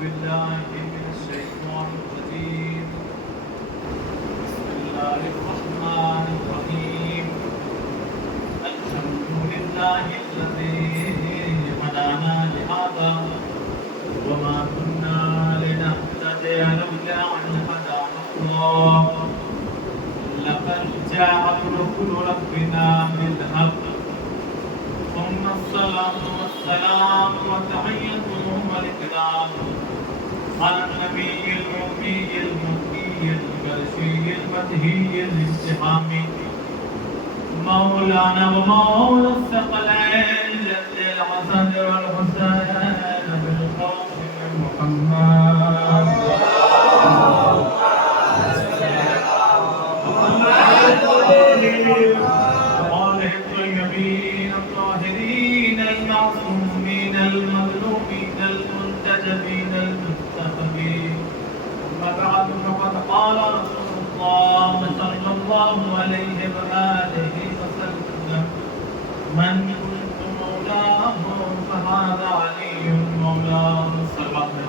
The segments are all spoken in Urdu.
بالله من الشيطان الرجيم بسم الله الرحمن الرحيم الحمد لله الذي هدانا لهذا وما كنا لنهتدي لولا أن هدانا الله لقد جاءت رسل ربنا بالحق ثم الصلاة والسلام وتحيتهم الكرام على النبي الأمي المكي القرشي المدهي الامتحامي مولانا ومولى الثقلين جد الحسن والحسين بالقاسم محمد وآله الطيبين الطاهرين المعصومين المظلومين المنتجبين المنتخبين أما بعد فقد قال رسول الله صلى الله عليه وآله وسلم من كنت مولاه فهذا علي مولاه صلى الله عليه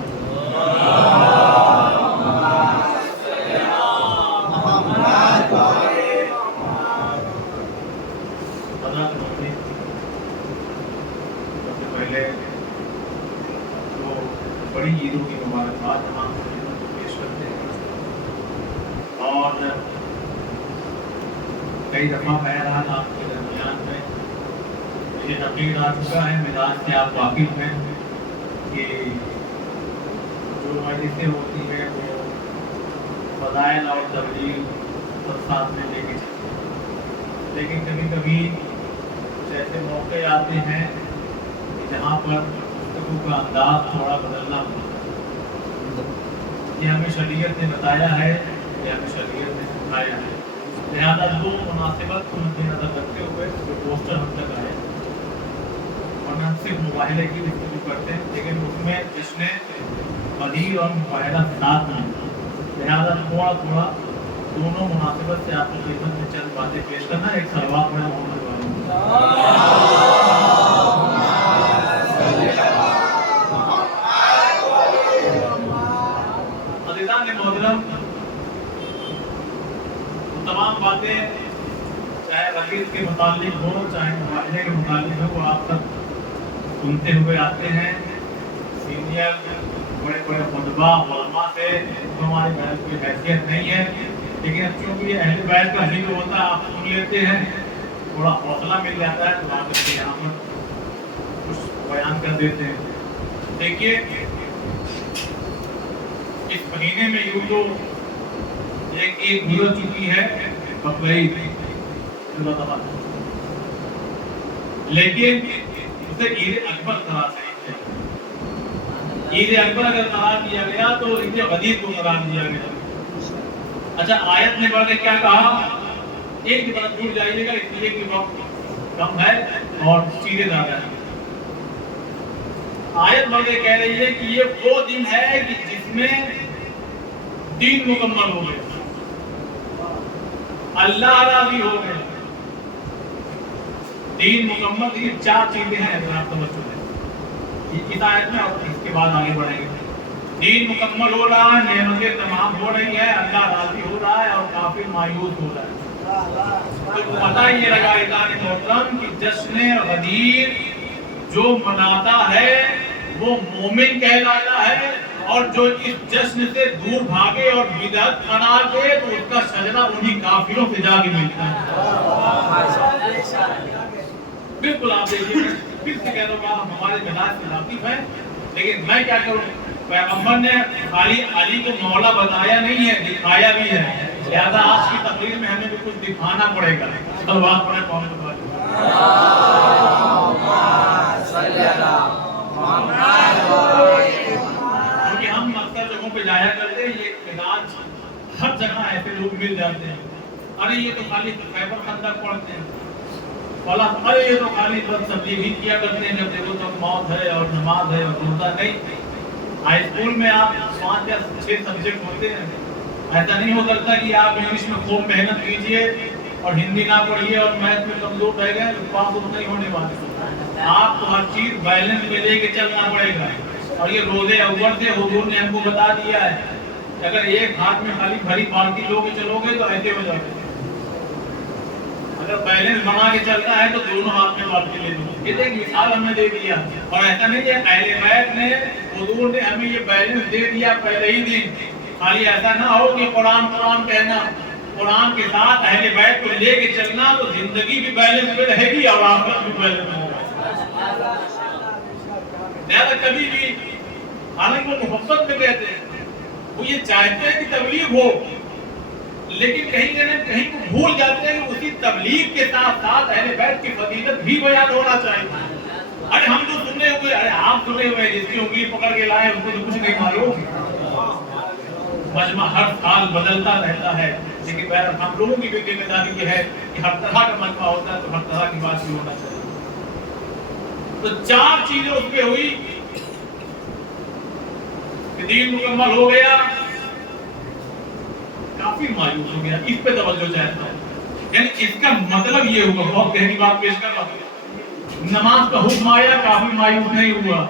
پہلے تو بڑی عیدوں کی مبارکباد ہم پیش کرتے ہیں اور کئی دفعہ بہرحال آپ کے درمیان میں یہ تقریر آ چکا ہے، مزاج سے آپ واقف ہیں کہ جو مجلسیں ہوتی ہیں وہ فضائل اور تبلیغ سب ساتھ میں لے کے چلتے ہیں، لیکن کبھی کبھی کچھ ایسے موقع آتے ہیں جہاں پر گفتگو کا انداز تھوڑا بدلنا ہوتا ہے۔ یہ ہمیں شریعت نے بتایا ہے، یہ ہمیں شریعت نے سکھایا ہے، لہذا دو مناسبت کو مد نظر رکھتے ہوئے جو پوسٹر ہم تک آئے اور ہم صرف مباہلے کی گفتگو کرتے ہیں، لیکن اس میں جشن قدیر اور مباہلہ ساتھ نہیں، لہذا تھوڑا تھوڑا دونوں مناسبت سے آپ کی خدمت میں چند باتیں پیش کرنا۔ ایک صلوات پڑھیں محمد تمام باتیں چاہے رقیب کے متعلق ہو چاہے معاہدے کے متعلق ہو وہ آپ تک سنتے ہوئے آتے ہیں۔ سینئر بڑے بڑے خطبہ علماء سے تو ہماری بحث کی حیثیت نہیں ہے، لیکن چونکہ یہ اہل بیت کا ذکر ہوتا ہے آپ سن لیتے ہیں، تھوڑا حوصلہ مل جاتا ہے تو آپ اس کے یہاں پر کچھ بیان کر دیتے ہیں۔ دیکھیے اس مہینے میں یوں تو ایک عید گزر چکی ہے بقرعید، لیکن اسے عید اکبر قرار نہیں دیا۔ عید اکبر اگر قرار دیا گیا تو عید غدیر کو قرار دیا گیا۔ اچھا آیت نے بڑھ کے کیا کہا؟ ایک کی طرف جڑ جائیے گا اس لیے کہ وقت کم ہے اور چیزیں زیادہ ہیں۔ آیت بڑھ کے کہہ رہی ہے کہ یہ وہ دن ہے کہ جس میں دین مکمل ہو گئے، اللہ راضی ہو گئے۔ دین مکمل، یہ چار چیزیں ہیں اگر آپ سمجھ چکے اس آیت میں، اور اس کے بعد آگے بڑھیں گے۔ دین مکمل ہو رہا ہے، نعمتیں تمام ہو رہی ہے، اللہ راضی ہو رہا ہے اور کافر مایوس ہو رہا ہے۔ تو پتہ یہ لگا اذان محترم کہ جشن غدیر جو مناتا ہے وہ مومن کہلاتا ہے، اور جو اس جشن سے دور بھاگے اور بدعت بنا کے تو اس کا سجدہ انہی کافروں سے جا کے ملتا ہے۔ بالکل آپ دیکھیے، پھر سے کہہ دوں گا ہمارے مزاج سے واقف ہیں، لیکن میں کیا کروں، پیغمبر نے خالی علی کو مولا بتایا نہیں ہے، دکھایا بھی ہے، لہذا آج کی تقریر میں ہمیں بھی کچھ دکھانا پڑے گا۔ صلوات پڑھیں محمد کیونکہ ہم اکثر جگہوں پہ جایا کرتے ہیں، یہ مزاج ہر جگہ ایسے لوگ مل جاتے ہیں، ارے یہ تو خالی خیبر خندق پڑھتے ہیں، ارے یہ تو خالی بس تبلیغ ہی کیا کرتے ہیں، جب دیکھو تو موت ہے اور نماز ہے اور روزہ نہیں۔ ہائی اسکول میں آپ 5 یا 6 سبجیکٹ ہوتے ہیں، ایسا نہیں ہو سکتا کہ آپ انگلش میں خوب محنت کیجئے اور ہندی نہ پڑھیے اور میتھ میں کمزور رہ گئے تو پاس نہیں ہونے والے۔ آپ کو ہر چیز بیلنس میں لے کے چلنا پڑے گا، اور یہ روزے اول سے حضور نے ہم کو بتا دیا ہے کہ اگر ایک ہاتھ میں خالی بھری بالٹی لو کے چلو گے تو ایسے ہو جاؤ گے، اگر بیلنس بنا کے چلنا ہے تو دونوں ہاتھ میں بالٹی لے لو۔ یہ ایک مثال ہمیں دے دیا، اور ایسا نہیں ہے اہل بیت نے حضور نے ہمیں یہ بیلنس دے دیا پہلے ہی دن، خالی ایسا نہ ہو کہ قرآن قرآن کہنا، قرآن کے ساتھ اہل بیت کو لے کے چلنا تو زندگی بھی بیلنس میں رہے گی اور آخرت بھی بیلنس میں رہے گی۔ لہذا کبھی بھی حالانکہ وہ محبت میں کہتے ہیں، وہ یہ چاہتے ہیں کہ تبلیغ ہو، لیکن کہیں نہ کہیں وہ بھول جاتے ہیں کہ اسی تبلیغ کے ساتھ ساتھ اہل بیت کی فضیلت بھی بیان ہونا چاہیے۔ ارے ہم تو سنے ہوئے، ارے آپ سنے ہوئے، جس کی انگلی پکڑ کے لائے ان کو تو کچھ نہیں معلوم۔ مجمع ہر سال بدلتا رہتا ہے، لیکن بہرحال ہم لوگوں کی بھی ذمہ داری یہ ہے کہ ہر طرح کا مجمع ہوتا ہے تو ہر طرح کی بات بھی ہونا چاہیے۔ تو چار چیزیں اس پہ ہوئی کہ دین مکمل ہو گیا، کافی مایوس ہو گیا، اس پہ توجہ چاہتا ہوں، یعنی اس کا مطلب یہ ہوگا، بہت گہری بات پیش کر رہا ہوں، نماز کا حکم آیا کافی مایوس نہیں ہوا،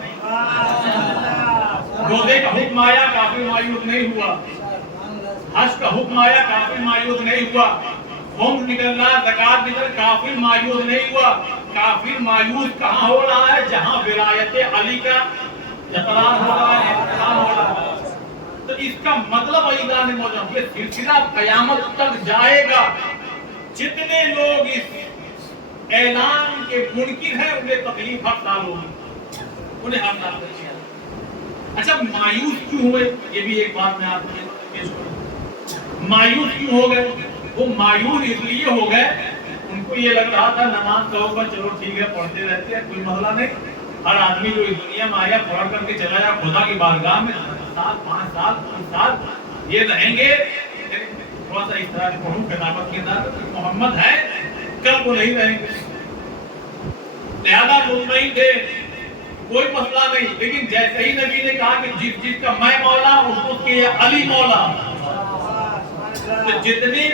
روزے کا حکم آیا کافی مایوس نہیں ہوا، حج کا حکم آیا کافی مایوس نہیں ہوا، خمس نکلنا، زکات نکل کافی مایوس نہیں ہوا۔ کافی مایوس کہاں ہو رہا ہے؟ جہاں ولایت علی کا اقرار ہو رہا ہے، اعلان ہو رہا ہے۔ تو اس کا مطلب اعلان موجود، یہ سلسلہ قیامت تک جائے گا۔ جتنے لوگ اس اعلان کے منکر ہیں انہیں تکلیف ہر سال ہوگی، انہیں ہر سال ہوگی۔ اچھا مایوس کیوں ہوئے؟ یہ بھی ایک بات میں آپ کو پیش کروں، مایوس کیوں ہو گئے؟ وہ مایوس اس لیے ہو گئے، ان کو یہ لگ رہا تھا نماز کا ہوگا، چلو ٹھیک ہے پڑھتے رہتے ہیں، کوئی مسئلہ نہیں، ہر آدمی جو اس دنیا میں آیا پڑھ کر کے چلا جائے خدا کی بارگاہ میں 7 5 سال 5 سال یہ رہیں گے۔ تھوڑا سا اس طرح سے پڑھوں خلافت کے اندر محمد ہے، کل وہ نہیں رہیں گے، لہذا مطمئن تھے، کوئی مسئلہ نہیں۔ لیکن جیسے ہی نبی نے کہا کہ جس کا میں مولا اس کے علی مولا، تو جتنے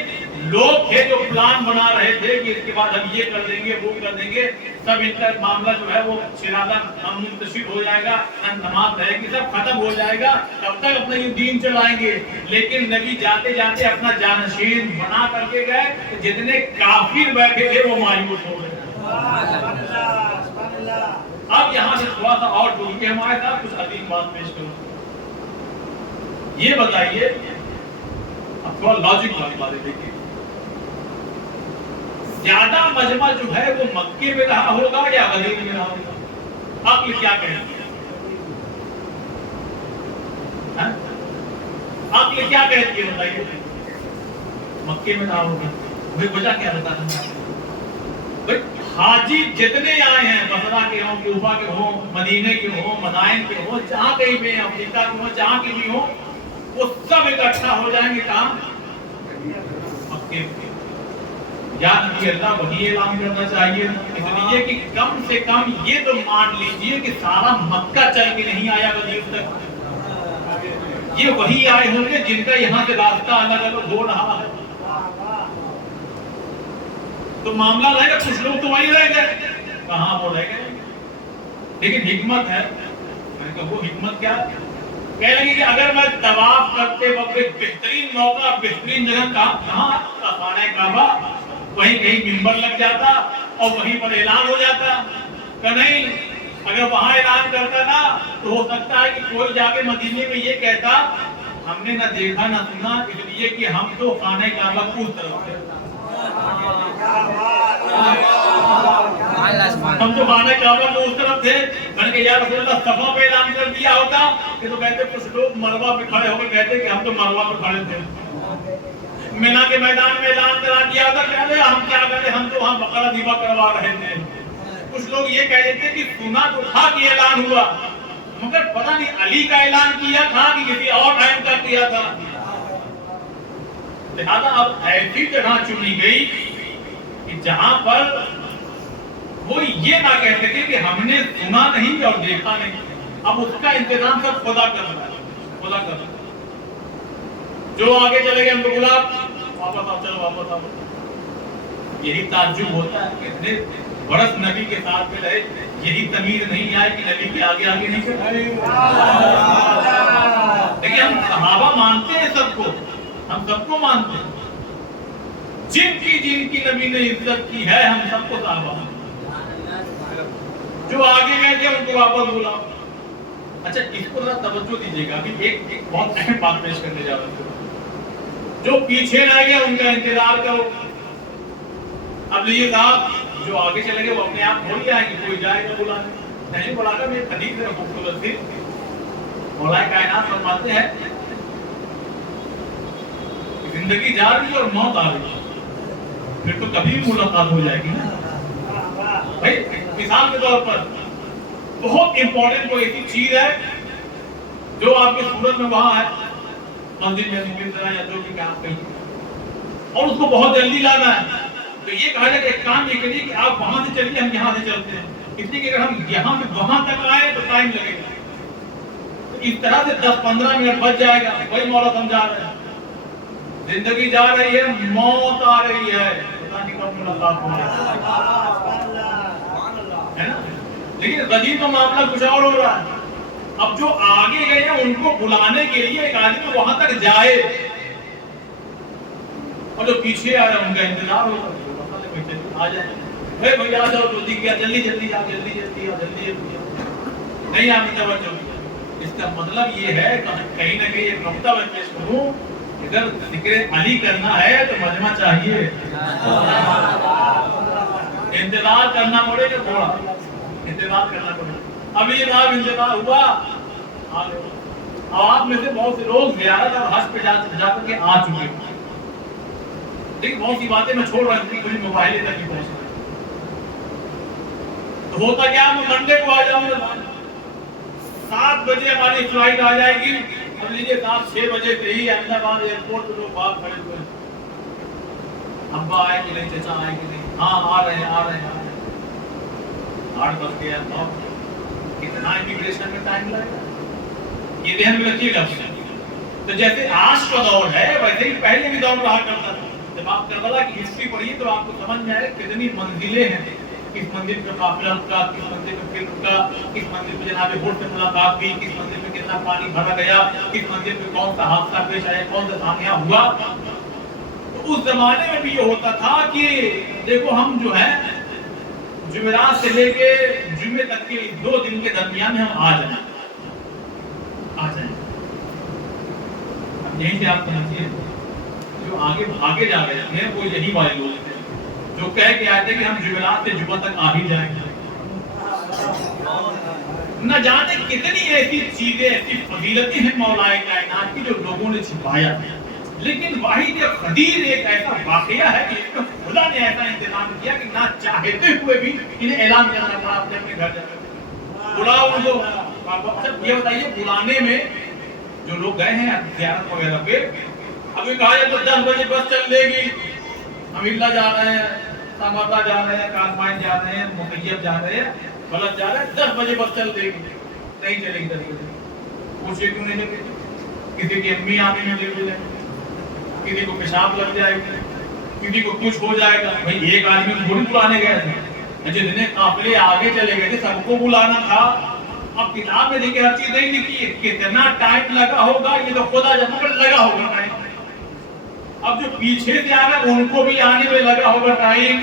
لوگ تھے جو پلان بنا رہے تھے کہ اس کے بعد ہم یہ کر دیں گے وہ کر دیں گے، سب ان کا معاملہ جو ہے وہ شرادہ منتشر ہو جائے گا، نماز رہے گی، سب ختم ہو جائے گا، تب تک اپنا یہ دین چلائیں گے۔ لیکن نبی جاتے جاتے اپنا جانشین بنا کر کے گئے، جتنے کافر بیٹھے تھے وہ مایوس ہو گئے۔ اب یہاں سے تھوڑا سا اور ڈھونڈ کے ہمارے ساتھ کچھ عظیم بات پیش کروں، یہ بتائیے، اب تھوڑا لاجک والی باتیں دیکھیے، زیادہ مجمع جو ہے وہ مکے میں رہا ہوگا یا مدینے میں رہا ہوگا؟ آپ یہ کیا کہیں گے؟ آپ یہ کیا کہتے ہیں بتائیے؟ مکے میں رہا ہوگا، بھائی وجہ کیا بتانا؟ بھائی حاجی جتنے آئے ہیں، بصرہ کے ہوں، کوفہ کے ہوں، مدینے کے ہوں، مدائن کے ہوں، جہاں کہیں بھی افریقہ کے ہوں، جہاں کی بھی ہوں، وہ سب اکٹھا ہو جائیں گے کہاں؟ مکے میں۔ یا نبی اللہ وہی اعلان کرنا چاہیے، اس لیے کہ کم سے کم یہ تو مان لیجئے کہ سارا مکہ چل کے نہیں آیا غزیر تک، یہ وہی آئے ہوں گے جن کا یہاں سے راستہ الگ الگ ہو رہا ہے، تو معاملہ رہے گا، کچھ لوگ تو وہی رہ گئے، کہاں وہ رہ گئے۔ لیکن حکمت ہے، میں کہا وہ حکمت کیا ہے؟ کہہ لیں گے کہ اگر میں طواف کرتے وقت بہترین موقع، بہترین جگہ کہاں؟ خانہ کعبہ، وہیں کہیں منبر لگ جاتا اور وہیں پر اعلان ہو جاتا، کہ نہیں اگر وہاں اعلان کرتا نا تو ہو سکتا ہے کہ کوئی جا کے مدینے میں یہ کہتا ہم نے نہ دیکھا نہ سنا، اس لیے کہ ہم تو خانہ کعبہ کو اس طرف تھے، ہم تو خانہ کعبہ کو اس طرف تھے۔ میں نے یا رسول اللہ صفا پہ اعلان کر دیا ہوتا کہ تو کہتے کچھ لوگ مروہ پہ کھڑے ہو کے کہتے کہ ہم تو مروہ پہ کھڑے تھے، مینا کے میدان میں اعلان کرا دیا تھا، کہہ رہے ہم کیا کریں، ہم تو وہاں بقرہ ذبح کروا رہے تھے۔ کچھ لوگ یہ کہہ دیتے کہ سنا تو تھا کہ اعلان ہوا، مگر پتہ نہیں علی کا اعلان کیا تھا کہ کسی اور ٹائم کا کیا تھا۔ لہذا اب ایسی جگہ چنی گئی کہ جہاں پر وہ یہ نہ کہہ سکے کہ ہم نے سنا نہیں اور دیکھا نہیں، اب اس کا انتظام سب خدا کر رہا ہے، خدا کر رہا ہے۔ جو آگے چلے گئے ہم کو بلا واپس آؤ، چلو واپس آؤ۔ یہی تعجب ہوتا ہے کہ برس نبی کے ساتھ میں رہے، یہی تمیز نہیں آئے کہ نبی کے آگے آگے نہیں چلے. دیکھیں ہم صحابہ مانتے ہیں سب کو، ہم سب کو مانتے ہیں، جن کی نبی نے عزت کی ہے ہم سب کو صحابہ مانتے ہیں. جو آگے گئے تھے ان کو واپس بلاؤ. اچھا اس کو ذرا توجہ دیجیے گا، ابھی ایک بہت اہم بات پیش کرنے جا رہا ہوں. جو پیچھے رہ گئے ان کا انتظار کرو. اب یہ صاحب جو آگے چلے گئے وہ اپنے آپ تھوڑی آئیں گے، کوئی جائے گا بلانے نہیں. بلا کر میں حدیث ہے خوبصورت سی، مولا کائنات فرماتے ہیں زندگی جا رہی ہے اور موت آ رہی ہے، پھر تو کبھی بھی ملاقات ہو جائے گی نا بھائی. مثال کے طور پر بہت امپورٹنٹ کوئی ایسی چیز ہے جو آپ کے صورت میں وہاں ہے، مسجد میں یا جو بھی آپ کہیں، اور اس کو بہت جلدی لانا ہے، تو یہ کہا جائے کہ ایک کام یہ کریے کہ آپ وہاں سے چلیے، ہم یہاں سے چلتے ہیں. اس لیے کہ اگر ہم یہاں سے وہاں تک آئے تو ٹائم لگے گا. تو اس طرح سے 10-15 منٹ بچ جائے گا. وہی مولا سمجھا رہے ہیں زندگی جا رہی ہے، موت آ رہی ہے، پتہ نہیں کب ملاقات ہوگی، ہے نا. لیکن غریب کا معاملہ کچھ اور ہو رہا ہے. اب جو آگے گئے ہیں ان کو بلانے کے لیے ایک آدمی وہاں تک جائے، اور جو پیچھے آ رہے ہیں ان کا انتظار ہوگا آ جائیں. بھائی آ جاؤ، جلدی کیا، جلدی جلدی آ، جلدی جلدی آ، جلدی جلدی نہیں آ. توجہ. اس کا مطلب یہ ہے کہ کہیں نہ کہیں ایک نقطہ میں پیش کروں، اگر ذکر علی کرنا ہے تو مجمع چاہیے، انتظار کرنا پڑے گا، تھوڑا انتظار کرنا پڑے گا. اب یہ نام انتظار ہوا، آپ میں سے بہت سے لوگ زیارت اور حج پہ جا کر کے آ چکے ہیں. لیکن بہت سی باتیں میں چھوڑ رہا ہوں کچھ موبائل تک نہیں پہنچ رہا. تو ہوتا کیا، میں منڈے کو آ جاؤں گا، 7 بجے ہماری فلائٹ آ جائے گی. اب لیجیے 6 بجے سے ہی احمد آباد ایئرپورٹ پہ لوگ باہر کھڑے ہوئے ہیں، ابا آئے کہ نہیں، چچا آئے کہ نہیں. ہاں آ رہے ہیں 8 بج گیا. کتنا امیگریشن میں ٹائم لگے گا، یہ ذہن میں رکھیے گا. تو جیسے آج کا دور ہے ویسے ہی پہلے بھی دور رہا کرتا تھا. جب آپ کربلا کی ہسٹری پڑھیے تو آپ کو سمجھ میں آئے کتنی منزلیں ہیں، کس منزل پہ قافلہ رکا، کس منزل پہ پھر رکا، کس منزل پہ جناب ہڈ سے ملاقات ہوئی، کس منزل پہ کتنا پانی بھرا گیا، کس منزل پہ کون سا حادثہ پیش آیا، کون سا سانحہ ہوا. تو اس زمانے میں بھی یہ ہوتا تھا کہ دیکھو ہم جو ہے جمعرات سے لے کے جمعے تک کے 2 دن کے درمیان میں ہم آ جائیں. اب یہیں سے آپ سمجھیے جو آگے بھاگے جا رہے ہیں وہ یہی والے لوگ تھے جو کہہ کے آئے تھے کہ ہم جمعرات سے جمعہ تک آ ہی جائیں گے. نہ جانے کتنی ایسی چیزیں، ایسی فضیلتیں ہیں مولا کائنات کی جو لوگوں نے چھپایا. لیکن واحد قدیر ایک ایسا واقعہ ہے کہ اس میں خدا نے ایسا انتظام کیا کہ نہ چاہتے ہوئے بھی انہیں اعلان کرنا پڑا اپنے گھر جا کر بلاؤ ان کو. یہ بتائیے بلانے میں جو لوگ گئے ہیں زیارت وغیرہ پہ، ابھی کہا جائے تو 10 بجے بس چل دے گی، ہم اللہ جا رہے ہیں، سامردہ جا رہے ہیں، کاسمائن جا رہے ہیں، مقیب جا رہے ہیں، غلط جا رہے ہیں، 10 بجے بس چل دے گی. نہیں چلے گی 10 بجے. پوچھے کیوں نہیں لگے؟ کسی کی امی آنے میں لے لے، کسی کو پیشاب لگ جائے گا، کسی کو کچھ ہو جائے گا. بھائی ایک آدمی کو تھوڑی بلانے گئے تھے، جتنے قافلے آگے چلے گئے تھے سب کو بلانا تھا. اب کتاب میں دیکھیں ہر چیز نہیں لکھی ہے کتنا ٹائم لگا ہوگا، یہ تو خدا جب لگا ہوگا ٹائم. اب جو پیچھے سے آ رہے ان کو بھی آنے میں لگا ہوگا ٹائم.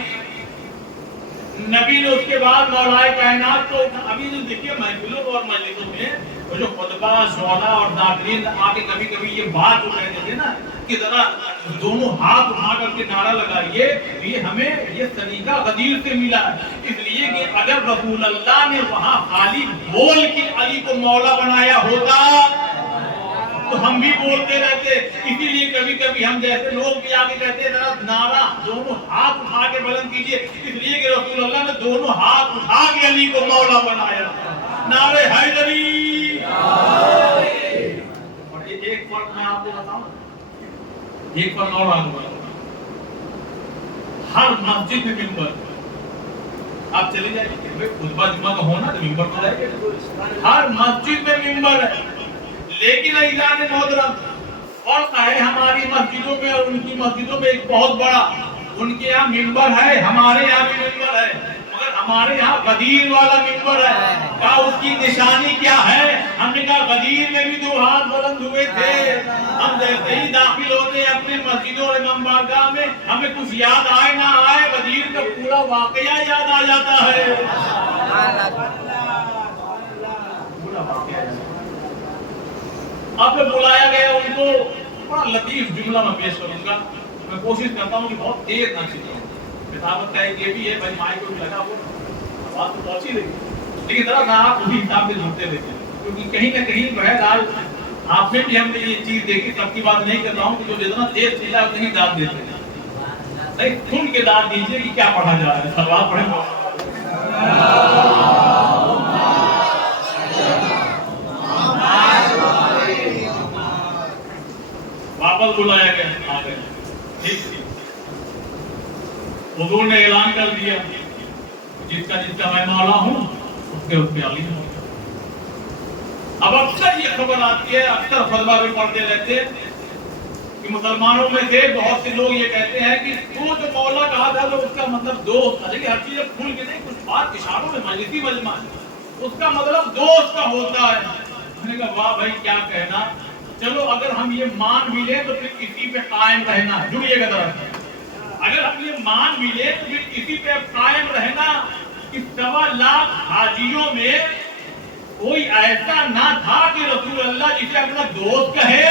نبی نے اس کے بعد مولا کائنات کو ابھی جو دیکھیے محفلوں اور مجلسوں میں وہ جو خطبہ شعراء اور ناظرین آگے کبھی کبھی یہ بات اٹھائے دیتے ہیں نا کہ ذرا دونوں ہاتھ اٹھا کر کے نعرہ لگائیے، یہ ہمیں یہ طریقہ غدیر سے ملا ہے. اس لیے کہ اگر رسول اللہ نے وہاں خالی بول کے علی کو مولا بنایا ہوتا تو ہم بھی بولتے رہتے. اسی لیے کبھی کبھی ہم جیسے لوگ بھی آگے کہتے ہیں ذرا نعرہ دونوں ہاتھ اٹھا کے بلند کیجئے، اس لیے کہ رسول اللہ نے دونوں ہاتھ اٹھا کے علی کو مولا بنایا. نعرہ حیدری. اور ایک فرق میں آپ کو بتاؤں، ایک فرق اور آگے بڑھا، ہر مسجد میں ممبر. آپ چلے جائیے خطبہ جمعہ کا ہونا تو ممبر تو رہے گا، ہر مسجد میں ممبر ہے. لیکن اعلان محترم فرق ہے ہماری مسجدوں میں اور ان کی مسجدوں میں ایک بہت بڑا. ان کے یہاں ممبر ہے، ہمارے یہاں بھی ممبر ہے، مگر ہمارے یہاں غدیر والا منبر ہے. کہا اس کی نشانی کیا ہے؟ ہم نے کہا غدیر میں بھی 2 ہاتھ بلند ہوئے تھے. ہم جیسے ہی داخل ہوتے ہیں اپنے مسجدوں اور امام بارگاہ میں, ہمیں کچھ یاد آئے نہ آئے, غدیر کا پورا واقعہ یاد آ جاتا ہے. اب بلایا گیا ان کو, بڑا لطیف جملہ میں پیش کروں گا. میں کوشش کرتا ہوں کہ بہت دیر نہ چلوں. کتابت کا ایک یہ بھی ہے, بھائی مائک کو لگا وہ بات تو پہنچی رہی, لیکن ذرا سا آپ اسی حساب سے جھوٹتے رہتے ہیں, کیونکہ کہیں نہ کہیں بہرحال آپ میں بھی ہم نے یہ چیز دیکھی. سب کی بات نہیں کر رہا ہوں کہ جو جتنا تیز چلا ہے اتنی داد دیتے ہیں. نہیں, سن کے داد دیجیے کہ کیا پڑھا جا رہا ہے. سوال پڑھیں گے. واپس بلایا گیا, آ گئے. ٹھیک ٹھیک. حضور نے اعلان کر دیا, جس کا میں مولا ہوں اس کے علی ہوں. اب اکثر یہ خبر آتی ہے, اکثر فتویٰ بھی پڑھتے رہتے ہیں کہ مسلمانوں میں سے بہت سے لوگ یہ کہتے ہیں کہ وہ جو مولا کہا تھا تو اس کا مطلب دوست. لیکن ہر چیز کھل کے نہیں, کچھ بات اشاروں میں مجلسی مجمع ہے, اس کا مطلب دوست کا ہوتا ہے. میں نے کہا واہ بھائی کیا کہنا. چلو اگر ہم یہ مان بھی لیں تو پھر اسی پہ قائم رہنا. جڑیے گا ذرا, اگر ہم یہ مان بھی لیں تو پھر اسی پہ قائم رہنا کہ 2.25 لاکھ حاجیوں میں کوئی ایسا نہ تھا کہ رسول اللہ جسے اپنا دوست کہے.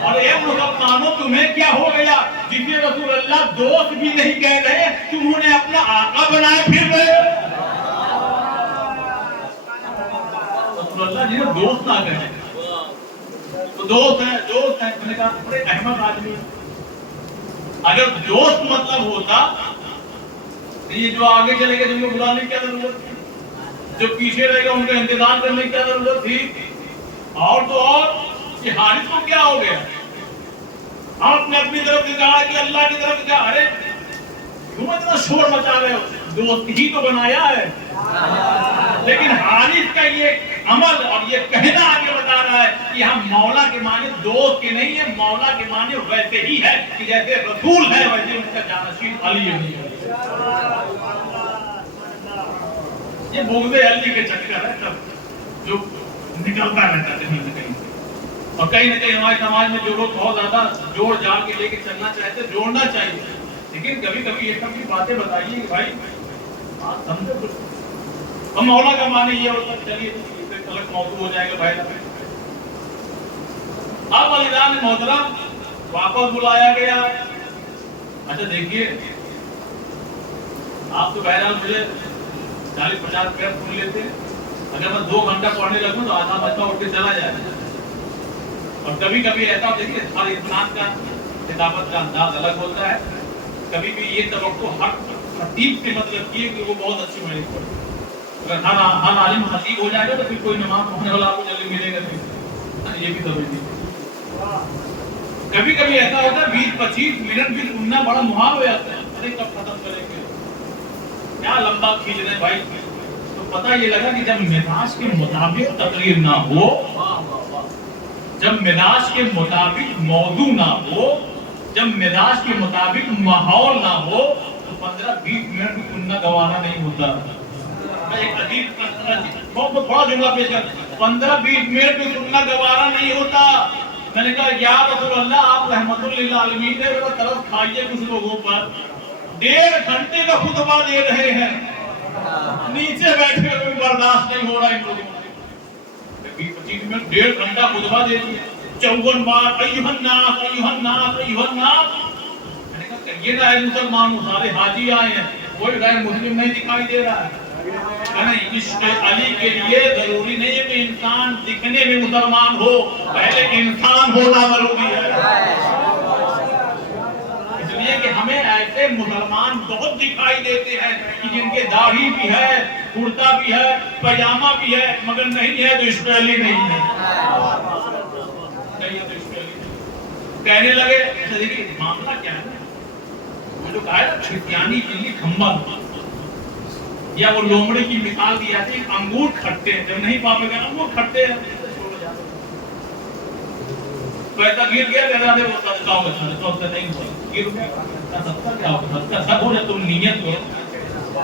اور اے مسلمانوں, تمہیں کیا ہو گیا جسے رسول اللہ دوست بھی نہیں کہہ رہے, تم انہیں اپنا آقا بنائے پھر رہے. رسول اللہ جنہیں دوست نہ کہے تو دوست ہے, دوست ہے. میں نے کہا بڑے احمد آدمی, اگر دوست مطلب ہوتا تو یہ جو آگے چلے گئے جن کو بلانے کی کیا ضرورت تھی, جو پیچھے رہے گا ان کا انتظار کرنے کی کیا ضرورت تھی. اور تو اور یہ حارث کو کیا ہو گیا, آپ نے اپنی طرف سے کہا کہ اللہ کی طرف سے کہا, ارے کیوں اتنا شور مچا رہے ہو, دوست ہی تو بنایا ہے. لیکن حارث کا یہ عمل اور یہ کہنا آگے بتا رہا ہے کہ ہم مولا کے معنی دوست کے نہیں ہے, مولا کے معنی ویسے ہی ہے کہ جیسے رسول ہے ویسے ان کا جانشین علی ہے. یہ بغض علی کے چکر ہے سب جو نکلتا رہتا ہے کہیں نہ کہیں. اور کہیں نہ کہیں ہمارے سماج میں جو لوگ بہت زیادہ جوڑ جاڑ کے لے کے چلنا چاہتے ہیں, جوڑنا چاہیے, لیکن کبھی کبھی یہ سب کی باتیں بتائیے کہ بھائی بات سمجھو کچھ. ہم مولا کا معنی یہ ہوتا ہے, چلیے الگ موضوع ہو جائے گا بھائی. اب والدان محترم واپس بلایا گیا. اچھا دیکھیے, آپ تو بہرحال مجھے 40-50 روپیہ سن لیتے, اگر میں 2 گھنٹہ پڑھنے لگوں تو آدھا بچہ اٹھ کے چلا جائے. اور کبھی کبھی ایسا دیکھیے, ہر انسان کا کتابت کا انداز الگ ہوتا ہے. کبھی بھی یہ توقع ہر خطیب سے مطلب کیے کہ وہ بہت اچھی محنت پڑھے. اگر ہر عالم خطیب ہو جائے گا تو پھر کوئی نماز پڑھنے والا آپ کو جلدی ملے گا. یہ بھی سمجھ. کبھی کبھی ایسا ہوتا ہے 20-25 منٹ بھی سننا بڑا محال ہو جاتا ہے. ارے کب ختم کریں گے, کیا لمبا کھینچ رہے بھائی. تو پتہ یہ لگا کہ جب مزاج کے مطابق تقریر نہ ہو, جب مزاج کے مطابق موضوع نہ ہو, جب مزاج کے مطابق ماحول نہ ہو تو 15-20 منٹ بھی سننا گوارا نہیں ہوتا. ایک عجیب بہت بڑا جملہ پیش کر, 15-20 منٹ بھی سننا گوارا نہیں ہوتا. میں نے کہا یا رسول اللہ, آپ رحمت للعالمین نے میرا طرف کھائیے کچھ لوگوں پر 1.5 گھنٹے کا خطبہ دے رہے ہیں, نیچے بیٹھے ہوئے برداشت نہیں ہو رہا ان لوگوں کو. 20-25 منٹ 1.5 گھنٹہ خطبہ دے دیا, 54 بار ایھا الناس ایھا الناس ایھا الناس. میں نے کہا یہ نہ مسلمان سارے حاجی آئے ہیں, کوئی غیر مسلم نہیں دکھائی دے رہا ہے. عشق علی کے لیے ضروری نہیں ہے کہ انسان دکھنے میں مسلمان ہو, پہلے انسان ہونا ضروری ہے. اس لیے کہ ہمیں ایسے مسلمان بہت دکھائی دیتے ہیں کہ جن کے داڑھی بھی ہے, کرتا بھی ہے, پاجامہ بھی ہے, مگر نہیں ہے تو عشق علی نہیں ہے. کہنے لگے دیکھیے معاملہ کیا ہے, وہ جو کہا ہے نا چھٹیانی چلی کھمبا, یا وہ لومڑے کی مثال دی جاتی ہے, انگور کھٹے ہیں, جب نہیں پاپے گا انگور کھٹے ہیں تو ایسا گر گیا کہتا ہے وہ صدقہ ہوگا, صدقہ نہیں ہوگا, گر گیا صدقہ کیا ہوگا, صدقہ سب ہو جائے تم نیت کرو.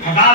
1000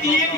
3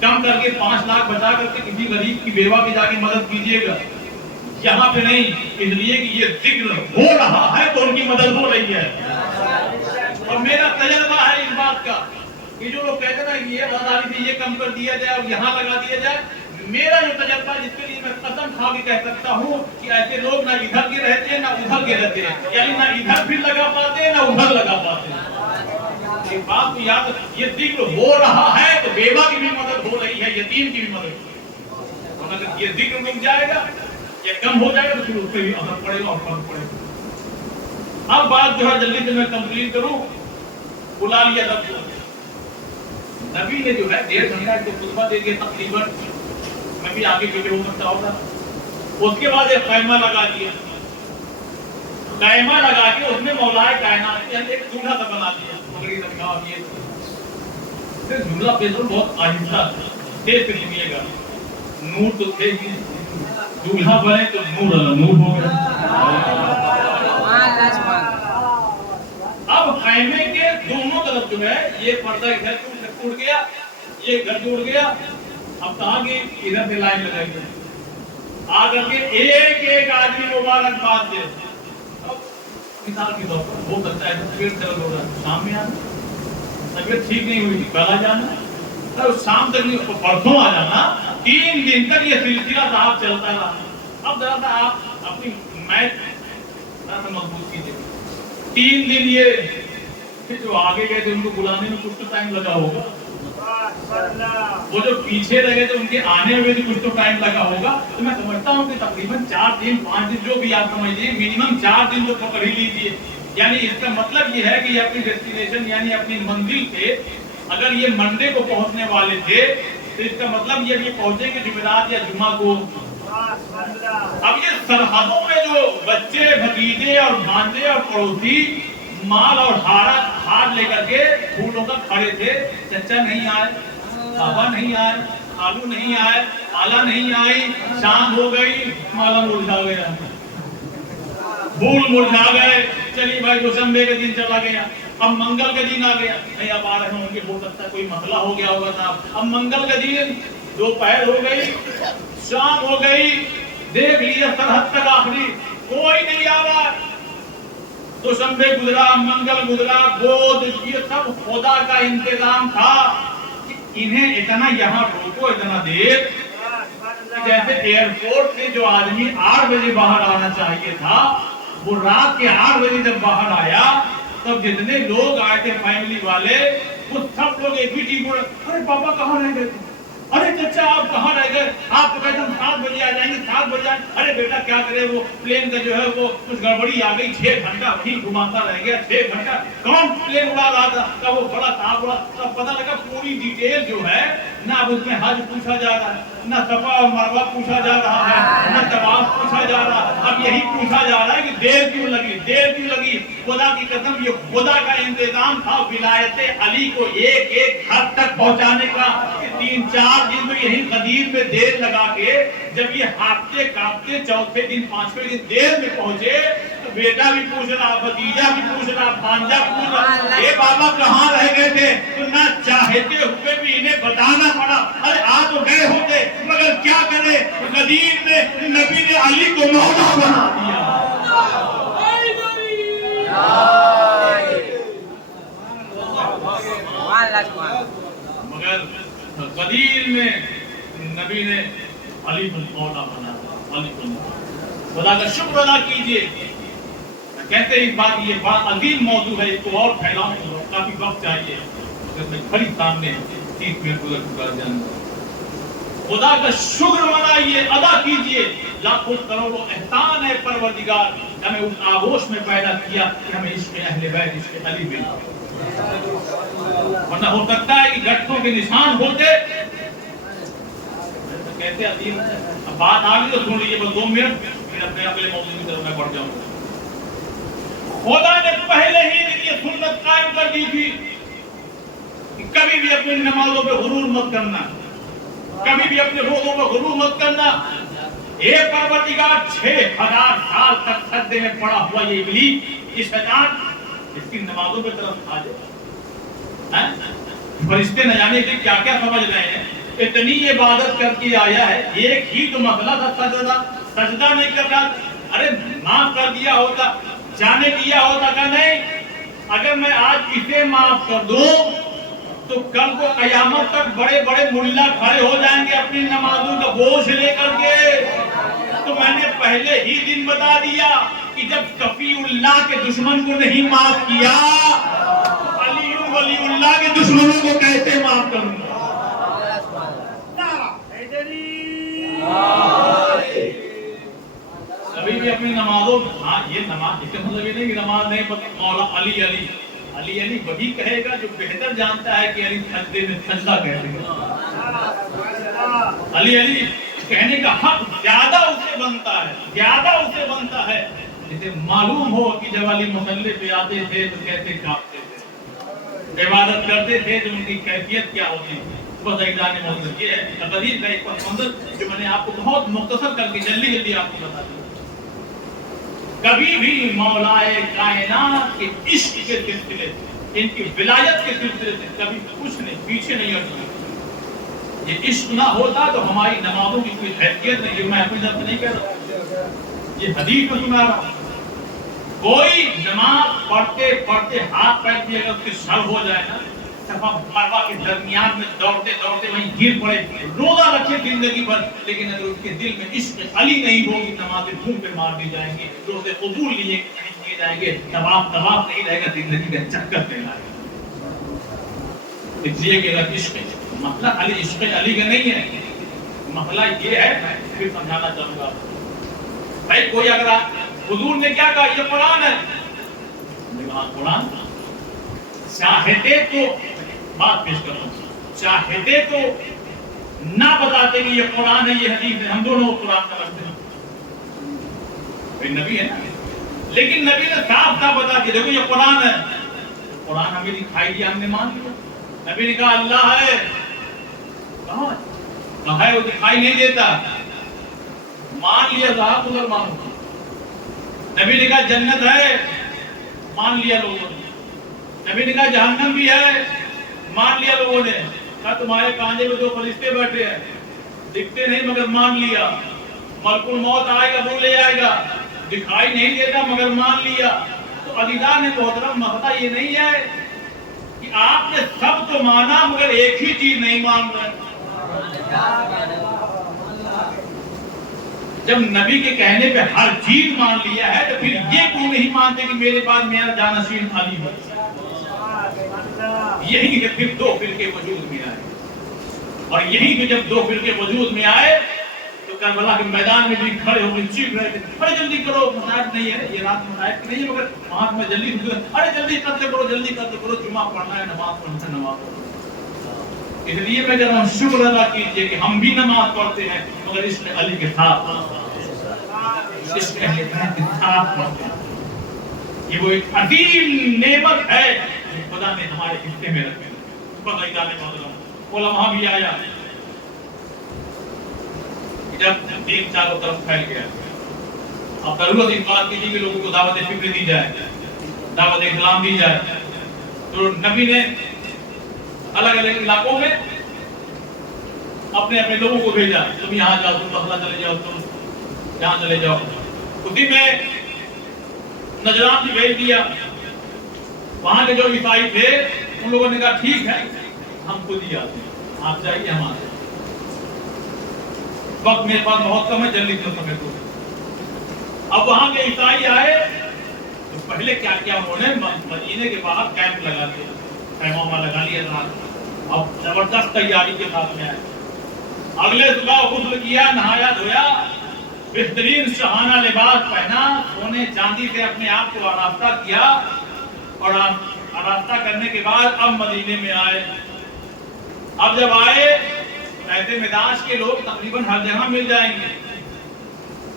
کم کر کے 5 لاکھ بچا کر کے کسی غریب کی بیوہ کی جا کے مدد کیجیے گا. یہاں پہ نہیں، اس لیے کہ یہ ذکر ہو رہا ہے تو ان کی مدد ہو رہی ہے. اور میرا تجربہ ہے اس بات کا کہ جو لوگ کہتے ہیں کہ یہ آزادی سے یہ کم کر دیا جائے اور یہاں لگا دیا جائے، میرا جو تجربہ جس کے لیے میں قسم کھا کے کہہ سکتا ہوں کہ ایسے لوگ نہ ادھر کے رہتے ہیں نہ ادھر کے رہتے ہیں، یعنی نہ ادھر بھی لگا پاتے ہیں نہ ادھر لگا پاتے ہیں. ایک بات تو یاد، یہ ذکر ہو رہا ہے تو بیوہ کی بھی مدد ہو رہی ہے، یتیم کی بھی مدد. اور اگر یہ ذکر رک جائے گا یا کم ہو جائے گا تو پھر اس پہ بھی اثر پڑے گا اور فرق پڑے گا. اب بات جو ہے جلدی سے میں کمپلیٹ کروں. بلا لیا سب کو. نبی نے جو ہے 1.5 گھنٹہ کو خطبہ دے دیا تقریباً، میں بھی آگے پیچھے ہو سکتا ہوگا. اس کے بعد ایک خیمہ لگا دیا. خیمہ لگا کے اس میں مولا کائنات یعنی ایک چولہا سا بنا دیا. مگر یہ جملہ پیسر بہت آہستہ تیز کر لیجیے گا. نور تو تھے ہی، چولہا بنے تو نور ہو گیا. اب خیمے کے دونوں طرف جو ہے یہ پردہ ادھر ٹوٹ گیا، یہ گھر ٹوٹ گیا. اب کہاں کی ادھر سے لائن لگائی گئی، آ کر کے ایک ایک آدمی مبارک بات دے. اب مثال کے طور پر ہو سکتا ہے طبیعت درد ہو رہا ہے، شام میں آنا. طبیعت ٹھیک نہیں ہوئی تھی، کل آ جانا. شام تک نہیں، پرسوں آ جانا. 3 دن تک یہ سلسلہ صاحب چلتا رہا. اب ذرا سا آپ اپنی میچ ذرا سا مضبوط کیجیے. 3 دن یہ جو آگے گئے تھے ان کو بلانے میں کچھ تو ٹائم لگا ہوگا، وہ جو پیچھے رہ گئے تھے ان کے آنے میں بھی کچھ تو ٹائم لگا ہوگا. تو میں سمجھتا ہوں کہ تقریباً 4 دن 5 دن جو بھی آپ سمجھ لیجیے، منیمم 4 دن تو پکڑ ہی لیجیے. یعنی اس کا مطلب یہ ہے کہ یہ اپنی ڈیسٹینیشن یعنی اپنی منزل سے اگر یہ منڈے کو پہنچنے والے تھے تو اس کا مطلب یہ پہنچے گے جمعرات یا جمعہ کو. اب یہ سرحدوں میں جو بچے بھتیجے اور بھانجے اور پڑوسی مال اور ہار لے کر کے پھولوں کا کھڑے تھے. چچا نہیں آئے، بابا نہیں آئے، خالو نہیں آئے، خالہ نہیں آئی. شام ہو گئی، مالا مرجھا گیا، پھول مرجھا گئے. چلیے بھائی دوشنبے کے دن چلا گیا. اب منگل کا دن آ گیا. نہیں اب آ رہے ہوں گے، ہو سکتا ہے کوئی مسئلہ ہو گیا ہوگا صاحب. اب منگل کا دن دوپہر ہو گئی، شام ہو گئی، دیکھ لیا سرحد تک آخری کوئی نہیں آ رہا. دوشنبے گزرا، منگل گزرا، بدھ، یہ سب خدا کا انتظام تھا کہ انہیں اتنا یہاں روکو اتنا دیر. جیسے ایئرپورٹ سے جو آدمی 8 بجے باہر آنا چاہیے تھا وہ رات کے 8 بجے جب باہر آیا تب جتنے لوگ آئے تھے فیملی والے وہ سب لوگ ایک ہی ٹیم میں، ارے پاپا کہاں رہ گئے تھے، ارے چچا آپ کہاں رہ گئے، آپ تو کہتے ہیں 7 بجے آ جائیں گے، 7 بجے آئیں. ارے بیٹا کیا کرے، وہ پلین کا جو ہے وہ کچھ گڑبڑی آ گئی، 6 گھنٹہ وہیں گھماتا رہ گیا. 6 گھنٹہ کون پلین اڑا رہا تھا، وہ بڑا صاحب بڑا. تب پتہ لگا پوری ڈیٹیل جو ہے نہ اب اس میں حج پوچھا جا رہا ہے، نہ صفا اور مروہ پوچھا جا رہا ہے، نہ طواف پوچھا جا رہا ہے. اب یہی پوچھا جا رہا ہے کہ دیر کیوں لگی، دیر کیوں لگی. خدا کی قسم یہ خدا کا انتظام تھا ولایت علی کو ایک ایک گھر تک پہنچانے کا. 3-4 دن تو یہی غدیر میں دیر لگا کے جب یہ ہانپتے کانپتے 4تھے دن 5ویں دن دیر میں پہنچے تو بیٹا بھی پوچھ رہا، بھتیجا بھی پوچھ رہا، بھانجا پوچھ رہا، اے بابا کہاں رہ گئے تھے. تو نہ چاہتے ہوئے بھی انہیں بتانا پڑا. ارے آ تو گئے ہوتے مگر کیا کرے، غدیر میں نبی نے علی کو مولا بنا دیا. مگر غدیر میں نبی نے علی کو مولا بنا دیا. علی کو خدا کا شکر ادا کیجیے. کہتے ہیں بات یہ بڑا عظیم موضوع ہے، اس کو اور پھیلاؤں تو کافی وقت چاہیے. میں بڑی سامنے 30 منٹ گزر چکا جانا. خدا کا شکر منائیے، ادا کیجیے. لاکھوں کروڑوں احسان ہے پروردگار ہمیں اس آغوش میں پیدا کیا کہ ہمیں عشق اہل بیت عشق علی ملا. ورنہ ہو سکتا ہے کہ گٹھوں کے نشان ہوتے. کہتے عظیم اب بات آ گئی تو سن لیجیے بس 2 منٹ، پھر اپنے اگلے موضوع کی طرف میں بڑھ جاؤں گا. خدا نے پہلے ہی یہ سنت قائم کر دی تھی کہ کبھی بھی اپنی نمازوں پہ غرور مت کرنا، کبھی بھی اپنے روزوں پہ غرور مت کرنا. اے پروردگار 6000 سال تک سجدے میں پڑا ہوا یہ ابلیس، یہ شیطان اس کی نمازوں پہ طرف آ جائے. فرشتے نہ جانے کہ کیا کیا سمجھ رہے ہیں اتنی عبادت کر کے آیا ہے، ایک ہی تو مسئلہ تھا سجدہ نہیں کر رہا، ارے معاف کر دیا ہوتا، جانے دیا ہوتا کہ نہیں، اگر میں آج اسے معاف کر دوں تو کل کو قیامت تک بڑے بڑے ملا کھڑے ہو جائیں گے اپنی نمازوں کا بوجھ لے کر کے. تو میں نے پہلے ہی دن بتا دیا کہ جب کفی اللہ کے دشمن کو نہیں معاف کیا، علی ولی اللہ کے دشمنوں کو کیسے معاف کروں گا؟ ابھی بھی اپنی نمازوں میں، ہاں یہ نماز اس کا مطلب یہ نہیں کہ نماز نہیں پڑھتے مولا علی علی علی علی وہی کہے گا جو بہتر جانتا ہے کہ علی سجدے میں سجدہ کہتے ہیں. علی علی کہنے کا حق زیادہ اسے بنتا ہے جسے معلوم ہو کہ جب علی مصلی پہ آتے تھے تو کیسے کانپتے تھے، عبادت کرتے تھے تو ان کی کیفیت کیا ہوتی تھی. بس ایدان محمد یہ ہے تقریر کا ایک منظر جو میں نے آپ کو بہت مختصر کر کے جلدی آپ کو بتا دیا. کبھی بھی مولا کائنات کے عشق کے سلسلے سے، ان کی ولایت کے سلسلے سے کبھی کچھ نہیں پیچھے نہیں ہٹنا. یہ عشق نہ ہوتا تو ہماری نمازوں کی کوئی حیثیت نہیں. یہ میں اپنی طرف سے نہیں کہہ رہا، یہ حدیث میں سنا رہا. کوئی نماز پڑھتے پڑھتے ہاتھ پیر بھی اگر اس کے سر ہو جائے نا، صفا مروا کے درمیان میں دوڑتے دوڑتے وہیں گر پڑے، روزہ رکھے زندگی بھر، لیکن اگر اس کے دل میں عشق علی نہیں ہوگی، نمازیں منہ پہ مار دی جائیں گی، روزے قبول لیے جائیں گے، طواف نہیں رہے گا، زندگی کا چکر نہیں آئے گا. اس لیے کہ اگر عشق مسئلہ علی عشق علی کا نہیں ہے، مسئلہ یہ ہے، پھر سمجھانا چاہوں گا بھائی. کوئی اگر حضور نے کیا کہا یہ قرآن ہے، قرآن چاہتے تو بات پیش کرو، چاہتے تو نہ بتاتے کہ یہ قرآن ہے یہ حدیث ہے، ہم دونوں قرآن سمجھتے ہیں، نبی ہے نا. لیکن نبی نے صاف صاف بتا کہ دیکھو یہ قرآن ہے. قرآن ہمیں دکھائی دیا، ہم نے مان لیا. نبی نے کہا اللہ ہے، کہاں ہے وہ دکھائی نہیں دیتا، مان لیا صاحب ادھر مانو. نبی نے کہا جنت ہے، مان لیا لوگوں نے. نبی نے کہا جہنم بھی ہے، مان لیا لوگوں نے. کہا تمہارے کاندھے میں دو فرشتے بیٹھے ہیں، دکھتے نہیں مگر مان لیا. ملک الموت آئے گا وہ لے آئے گا، دکھائی نہیں دیتا مگر مان لیا. تو عزیزان محترم مسئلہ یہ نہیں ہے کہ آپ نے سب تو مانا مگر ایک ہی چیز نہیں مان رہے. جب نبی کے کہنے پہ ہر چیز مان لیا ہے تو پھر یہ کیوں نہیں مانتے کہ میرے پاس میرا جانشین علی ہے؟ یہی کہ پھر دو فرقے وجود میں آئے، اور یہی کہ جب دو فرقے وجود میں آئے تو کربلا کے میدان میں بھی کھڑے ہو کے چیخ رہے تھے، ارے جلدی کرو، مساجد نہیں ہے، یہ رات مساجد نہیں ہے، مگر وہاں میں جلدی ارے جلدی قتل کرو، جلدی قتل کرو، جمعہ پڑھنا ہے، نماز پڑھنا ہے، نماز پڑھنا ہے. اس لیے میں کہہ رہا ہوں شکر ادا کیجئے کہ ہم بھی نماز پڑھتے ہیں مگر اس میں علی کے ساتھ، اس میں اہل بیت کے ساتھ پڑھتے ہیں. یہ وہ ایک عظیم نعمت ہے جو خدا نے ہمارے حصے میں رکھی. پتہ ہی جانے والا علماء بھی آیا جب دین چاروں طرف پھیل گیا. اب ضرورت اس بات کی تھی کہ لوگوں کو دعوت فکر دی جائے، دعوت اسلام دی جائے. تو نبی نے الگ الگ علاقوں میں اپنے اپنے لوگوں کو بھیجا، تم یہاں جاؤ، تم بخلا چلے جاؤ، تم یہاں چلے جاؤ. اسی میں نجران بھی بھیج دیا. وہاں کے جو عیسائی تھے ان لوگوں نے کہا ٹھیک ہے ہم خود ہی آتے ہیں، آپ جائیے ہم آتے ہیں. وقت میرے پاس بہت کم ہے، جلدی سے سمجھ دو. اب وہاں کے عیسائی آئے تو پہلے کیا کیا انہوں نے مدینے کے باہر کیمپ لگا دیا، خیمہ لگا لیا رات. اب زبردست تیاری کے ساتھ میں آئے. اگلے صبح غسل کیا، نہایا دھویا، بہترین شاہانہ لباس پہنا، سونے چاندی سے اپنے آپ کو آراستہ کیا، اور آراستہ کرنے کے بعد اب مدینے میں آئے. اب جب آئے ایسے مزاج کے لوگ تقریباً ہر جگہ مل جائیں گے.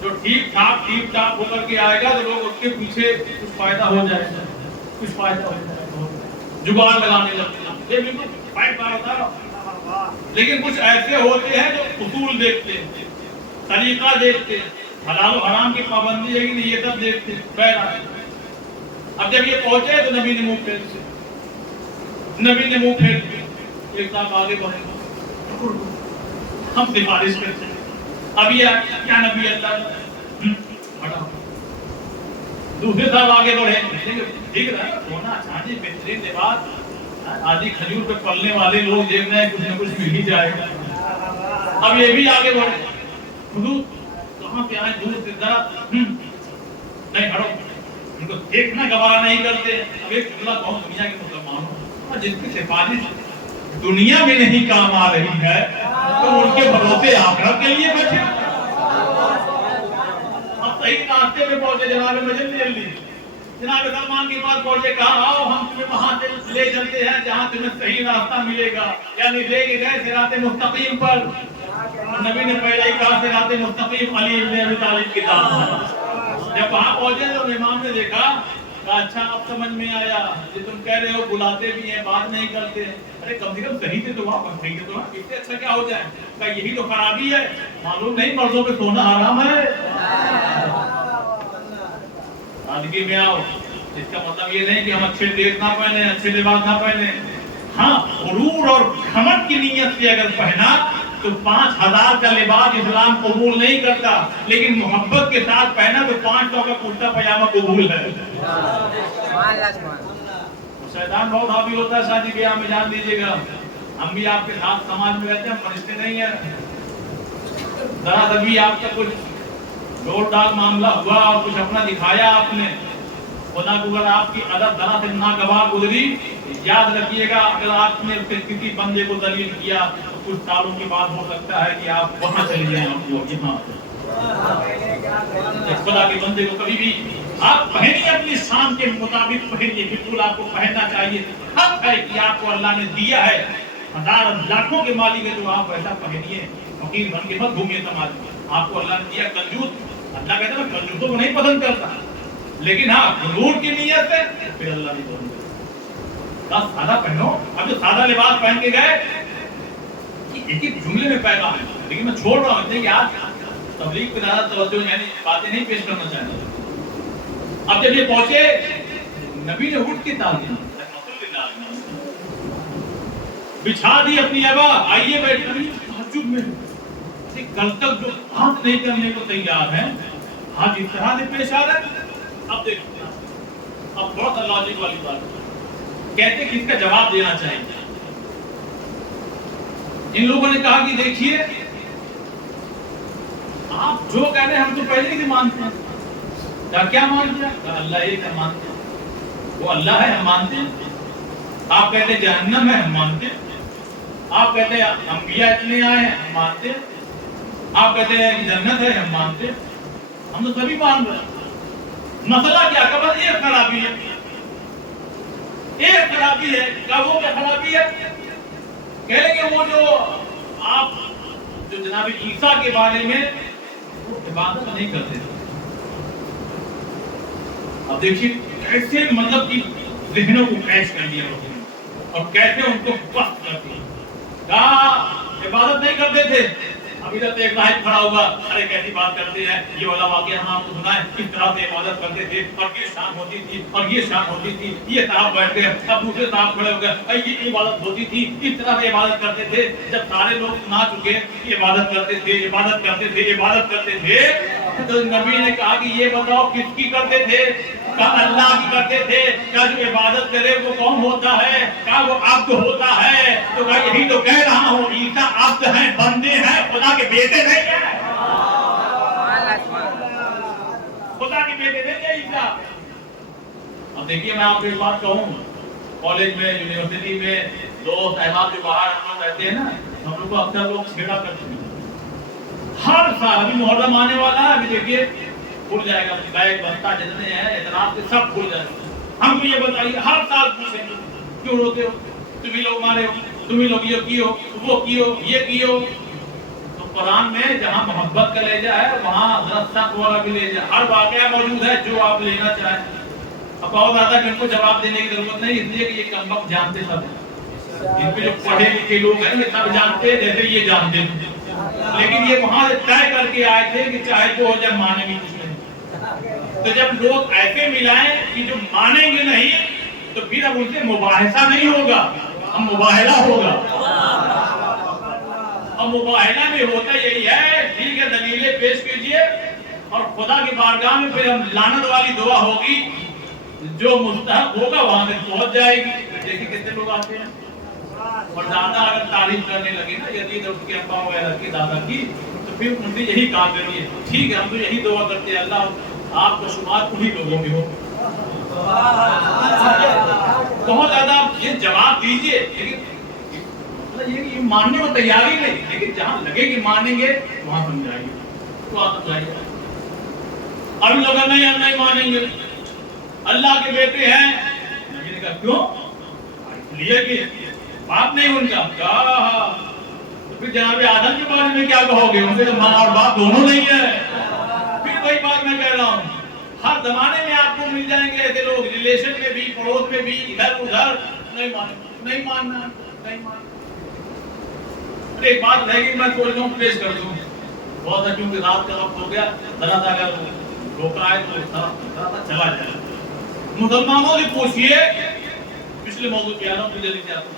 جو ٹھیک ٹھاک ہو کر کے آئے گا تو لوگ اس کے پیچھے کچھ فائدہ ہو جائے گا، کچھ فائدہ ہو جائے گا، جگاڑ لگانے لگتے ہیں. یہ بالکل فائد بار ہوتا ہے. لیکن کچھ ایسے ہوتے ہیں جو اصول دیکھتے ہیں، طریقہ دیکھتے ہیں، حلال و حرام کی پابندی ہے کہ نہیں یہ سب دیکھتے ہیں. بہرحال اب جب یہ پہنچے تو نبی نے منہ پھیر دیا. ایک صاحب آگے بڑھے ہم سفارش کرتے ہیں ابھی کیا نبی اللہ ہٹاؤ دوسرے صاحب آگے بڑھے ٹھیک ہے سونا چاندی بہترین لباس آدھی کھجور پہ پلنے والے لوگ دیکھ رہے ہیں کچھ نہ کچھ مل ہی جائے گا اب یہ بھی آگے بڑھے حضور کہاں پہ آئے دور سے ذرا نہیں ہٹو ان کو دیکھنا گوارا نہیں کرتے اب ایک جملہ کہوں دنیا کے مسلمانوں جن کی سفارش دنیا میں نہیں کام آ رہی ہے تو ان کے بھروسے آخرت کے لیے بیٹھے اب صحیح راستے پہ پہنچے جناب مجل جلدی جناب سلمان کے پاس پہنچے کہا آؤ ہم تمہیں وہاں سے لے چلتے ہیں جہاں تمہیں صحیح راستہ ملے گا یعنی لے کے گئے صراط مستقیم پر نبی نے پہلے ہی کہا صراط مستقیم علی ابن ابی طالب کی طرف جب وہاں پہنچے تو امام نے دیکھا کہا اچھا اب سمجھ میں آیا یہ تم کہہ رہے ہو بلاتے بھی ہیں بات نہیں کرتے ارے کم سے کم صحیح سے تو واپس صحیح سے تو اس سے اچھا کیا ہو جائے کہا یہی تو خرابی ہے معلوم نہیں مردوں پہ سونا حرام ہے سادگی میں آؤ اس کا مطلب یہ نہیں کہ ہم اچھے ڈریس نہ پہنے اچھے لباس نہ پہنے ہاں غرور اور گھمنڈ کی نیت سے اگر پہنا تو 5000 کا لباس اسلام قبول نہیں کرتا لیکن محبت کے ساتھ پہنا تو 500 کا کرتا پاجامہ قبول ہے شیطان بہت حاوی ہوتا ہے شادی بیاہ میں جان دیجیے گا ہم بھی آپ کے ساتھ سماج میں رہتے ہیں فرشتے نہیں ہیں ذرا کبھی آپ کا کچھ ڈور ڈال معاملہ ہوا اور کچھ اپنا دکھایا آپ نے خدا کو اگر آپ کی عدد ذرا سے ناگوار گزری یاد رکھیے گا اگر آپ نے کسی بندے کو ذلیل کیا تو کچھ سالوں کے بعد ہو سکتا ہے کہ آپ وہاں چلے جائیں یہاں خدا کے بندے کو کبھی بھی آپ پہنیے اپنی شان کے مطابق پہنیے بالکل آپ کو پہننا چاہیے حق ہے کہ آپ کو اللہ نے دیا ہے ہزار لاکھوں کے مالک ہے تو آپ ویسا پہنیے فقیر بن کے مت گھومیے سماج میں آپ کو اللہ نے دیا کنجوس اللہ کہتا ہے کنجوسوں کو نہیں پسند کرتا لیکن ہاں غرور کی نیت سے پھر اللہ نہیں پسند کرتا بس سادہ پہنو اب جو سادہ لباس پہن کے گئے ایک ایک جملے میں پیغام ہے لیکن میں چھوڑ رہا ہوں اتنے کہ آج تبلیغ پہ زیادہ توجہ یعنی باتیں نہیں پیش کرنا چاہتا اب جب یہ پہنچے نبی نے اٹھ کے تعلیم بچھا دی اپنی ابا آئیے بیٹھے تعجب میں کل تک جو ہاتھ نہیں کرنے کو تیار ہیں آج اس طرح سے پیش آ رہا ہے اب دیکھو اب تھوڑا سا لاجک والی بات کہتے کہ اس کا جواب دینا چاہیے ان لوگوں نے کہا کہ دیکھیے آپ جو کہہ رہے ہیں ہم تو پہلے ہی مانتے ہیں کیا مانتے ہیں اللہ ایک ہے مانتے ہیں وہ اللہ ہے ہم مانتے ہیں آپ کہتے ہیں جہنم ہے ہم مانتے ہیں آپ کہتے ہیں انبیاء اتنے آئے ہیں ہم مانتے ہیں آپ کہتے ہیں کہ جنت ہے ہم مانتے ہیں ہم تو سبھی مان رہے ہیں مسئلہ کیا کہ بس ایک خرابی ہے ایک خرابی ہے کیا وہ کیا خرابی ہے کہہ لیں کہ وہ جو آپ جو جناب عیسیٰ کے بارے میں عبادت نہیں کرتے تھے اب دیکھیے کیسے مطلب کہ ذہنوں کو کیش کر لیا اور کیسے ان کو وقت کر دیا کہا عبادت نہیں کرتے تھے ابھی تک ایک صاحب کھڑا ہوگا ارے کیسی بات کرتے ہیں یہ والا واقعہ ہم آپ کو سنا ہے کس طرح سے عبادت کرتے تھے اور یہ شان ہوتی تھی اور یہ شان ہوتی تھی یہ صاحب بیٹھ گئے اب دوسرے صاحب کھڑے ہو گئے یہ عبادت ہوتی تھی اس طرح سے عبادت کرتے تھے جب سارے لوگ سنا چکے کہ عبادت کرتے تھے عبادت کرتے تھے عبادت کرتے تھے تو نبی نے کہا کہ یہ بتاؤ کس کی کرتے تھے کہا اللہ کی کرتے تھے کیا جو عبادت کرے وہ کون ہوتا ہے کیا وہ عبد ہوتا ہے تو کہا یہی تو کہہ رہا ہوں عیسیٰ عبد ہیں بندے ہیں خدا کے بیٹے نہیں ہیں خدا کے بیٹے نہیں ہیں عیسیٰ اب دیکھیے میں آپ کو ایک بات کہوں کالج میں یونیورسٹی میں دوست احباب جو باہر ہم لوگ رہتے ہیں نا ہم لوگ کو اکثر لوگ چھیڑا کرتے ہیں ہر سال ابھی محرم آنے والا ہے ابھی دیکھیے کھل جائے گا بیگ بستہ جتنے ہیں اعتراف سے سب کھل جائے گا ہم کو یہ بتائیے ہر سال پوچھیں گے کیوں روتے ہو تمہیں لوگ مارے ہو تمہیں لوگ یہ کیو وہ کیو یہ کیو تو قرآن میں جہاں محبت کا لہجہ ہے وہاں حضرت سخت والا بھی لہجہ ہر واقعہ موجود ہے جو آپ لینا چاہیں اب بہت زیادہ ان کو جواب دینے کی ضرورت نہیں اس لیے کہ یہ کم وقت جانتے سب ہیں ان پہ جو پڑھے لکھے لوگ ہیں یہ سب جانتے جیسے یہ جانتے ہیں لیکن یہ وہاں سے طے کر کے آئے تھے کہ چاہے جو ہو جائے مانے بھی کچھ نہیں تو جب لوگ ایسے ملائیں کہ جو مانیں گے نہیں تو پھر اب ان سے مباحثہ نہیں ہوگا ہم مباہلہ ہوگا اور مباہلہ میں ہوتا یہی ہے، ٹھیک ہے دلیلیں پیش کیجئے اور خدا کی بارگاہ میں پھر ہم لعنت والی دعا ہوگی، جو مستحق ہوگا وہاں تک پہنچ جائے گی۔ دیکھیں کتنے لوگ آتے ہیں اور زیادہ اگر تعریف کرنے لگے نا یزید اور اس کے ابا وغیرہ کی دادا کی، تو پھر ان سے یہی کام کریے، ٹھیک ہے ہم تو یہی دعا کرتے ہیں اللہ آپ کو شمار انہی لوگوں میں ہو۔ بہت زیادہ یہ جواب دیجئے، لیکن یہ ماننے کو تیاری نہیں، لیکن جہاں لگے کہ مانیں گے وہاں سمجھائیے، وہاں سمجھائیے۔ اب لوگ نہیں مانیں گے، اللہ کے بیٹے ہیں، میں نے کہا کیوں؟ اس لیے کہ باپ نہیں ان کا کہا، تو پھر جناب آدم کے بارے میں کیا کہو گے؟ ان سے تو ماں اور باپ دونوں نہیں ہے۔ پھر وہی بات میں کہہ رہا ہوں، ہر زمانے میں آپ کو مل جائیں گے ایسے لوگ، ریلیشن میں بھی، پڑوس میں بھی، ادھر ادھر، نہیں ماننا۔ ایک بات رہ گئی، میں سوچ رہا ہوں پیش کر دوں، بہت ہے کیونکہ رات کا وقت ہو گیا، ذرا سا اگر روکا ہے تو چلا جائے۔ مسلمانوں سے پوچھئے، پچھلے موضوع پہ آنا مجھے نہیں چاہتا،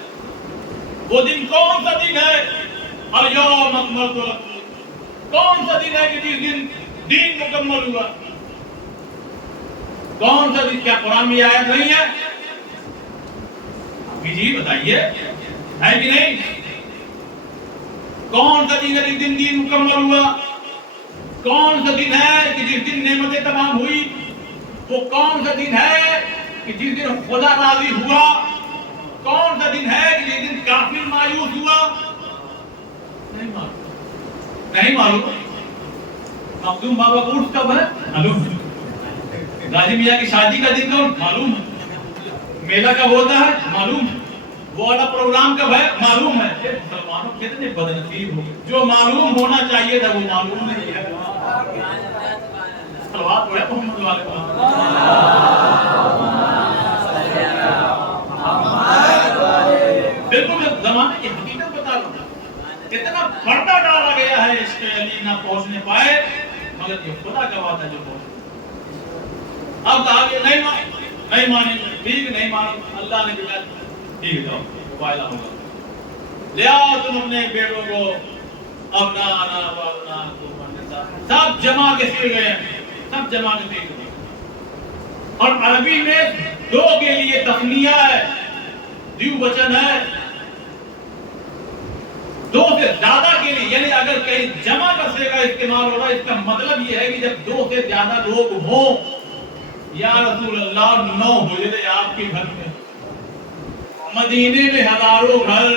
وہ دن کون سا دن ہے؟ الیوم اکملت لکم، کون سا دن ہے کہ جس دن دین مکمل ہوا؟ کون سا دن؟ کیا قرآن میں آیت نہیں ہے؟ جی بتائیے، ہے کہ نہیں؟ کون سا دن ہے جس دن دین مکمل ہوا؟ کون سا دن ہے کہ جس دن نعمتیں تمام ہوئی؟ وہ کون سا دن ہے کہ جس دن خدا راضی ہوا؟ کون سا دن ہے کہ جس دن کافر مایوس ہوا؟ نہیں معلوم، نہیں معلوم۔ مخدوم بابا کا عرس کب ہے؟ معلوم۔ غازی میاں کی شادی کا دن کون؟ معلوم۔ میلہ کب ہوتا ہے؟ معلوم۔ وہ والا پروگرام کب ہے؟ معلوم ہے۔ مسلمانوں کتنے بدنصیب ہو گئے، جو معلوم ہونا چاہیے تھا وہ معلوم نہیں ہے۔ صلوات پڑھے محمد والے پر۔ بالکل میں زمانے کی حقیقت بتا رہا ہوں، اتنا پردہ ڈالا گیا ہے اس کے علی نہ پہنچنے پائے، مگر یہ خدا کا وعدہ جو پہنچ۔ اب کہا کہ نہیں مانیں گے، ٹھیک نہیں مانیں، اللہ نے کہا ٹھیک ہے وعدہ ہوگا، لیا تم اپنے بیٹوں کو ابناءنا وابناءکم والنساء، سب جمع کے سیے گئے ہیں، سب جمع کے سیے گئے۔ اور عربی میں دو کے لیے تثنیہ ہے، دیو وچن ہے، دو سے زیادہ کے لیے، یعنی اگر کہیں جمع کا صیغہ استعمال ہو رہا ہے اس کا مطلب یہ ہے کہ جب دو سے زیادہ لوگ ہوں، یا رسول اللہ 9 حجرے آپ کے گھر میں، مدینے میں ہزاروں گھر،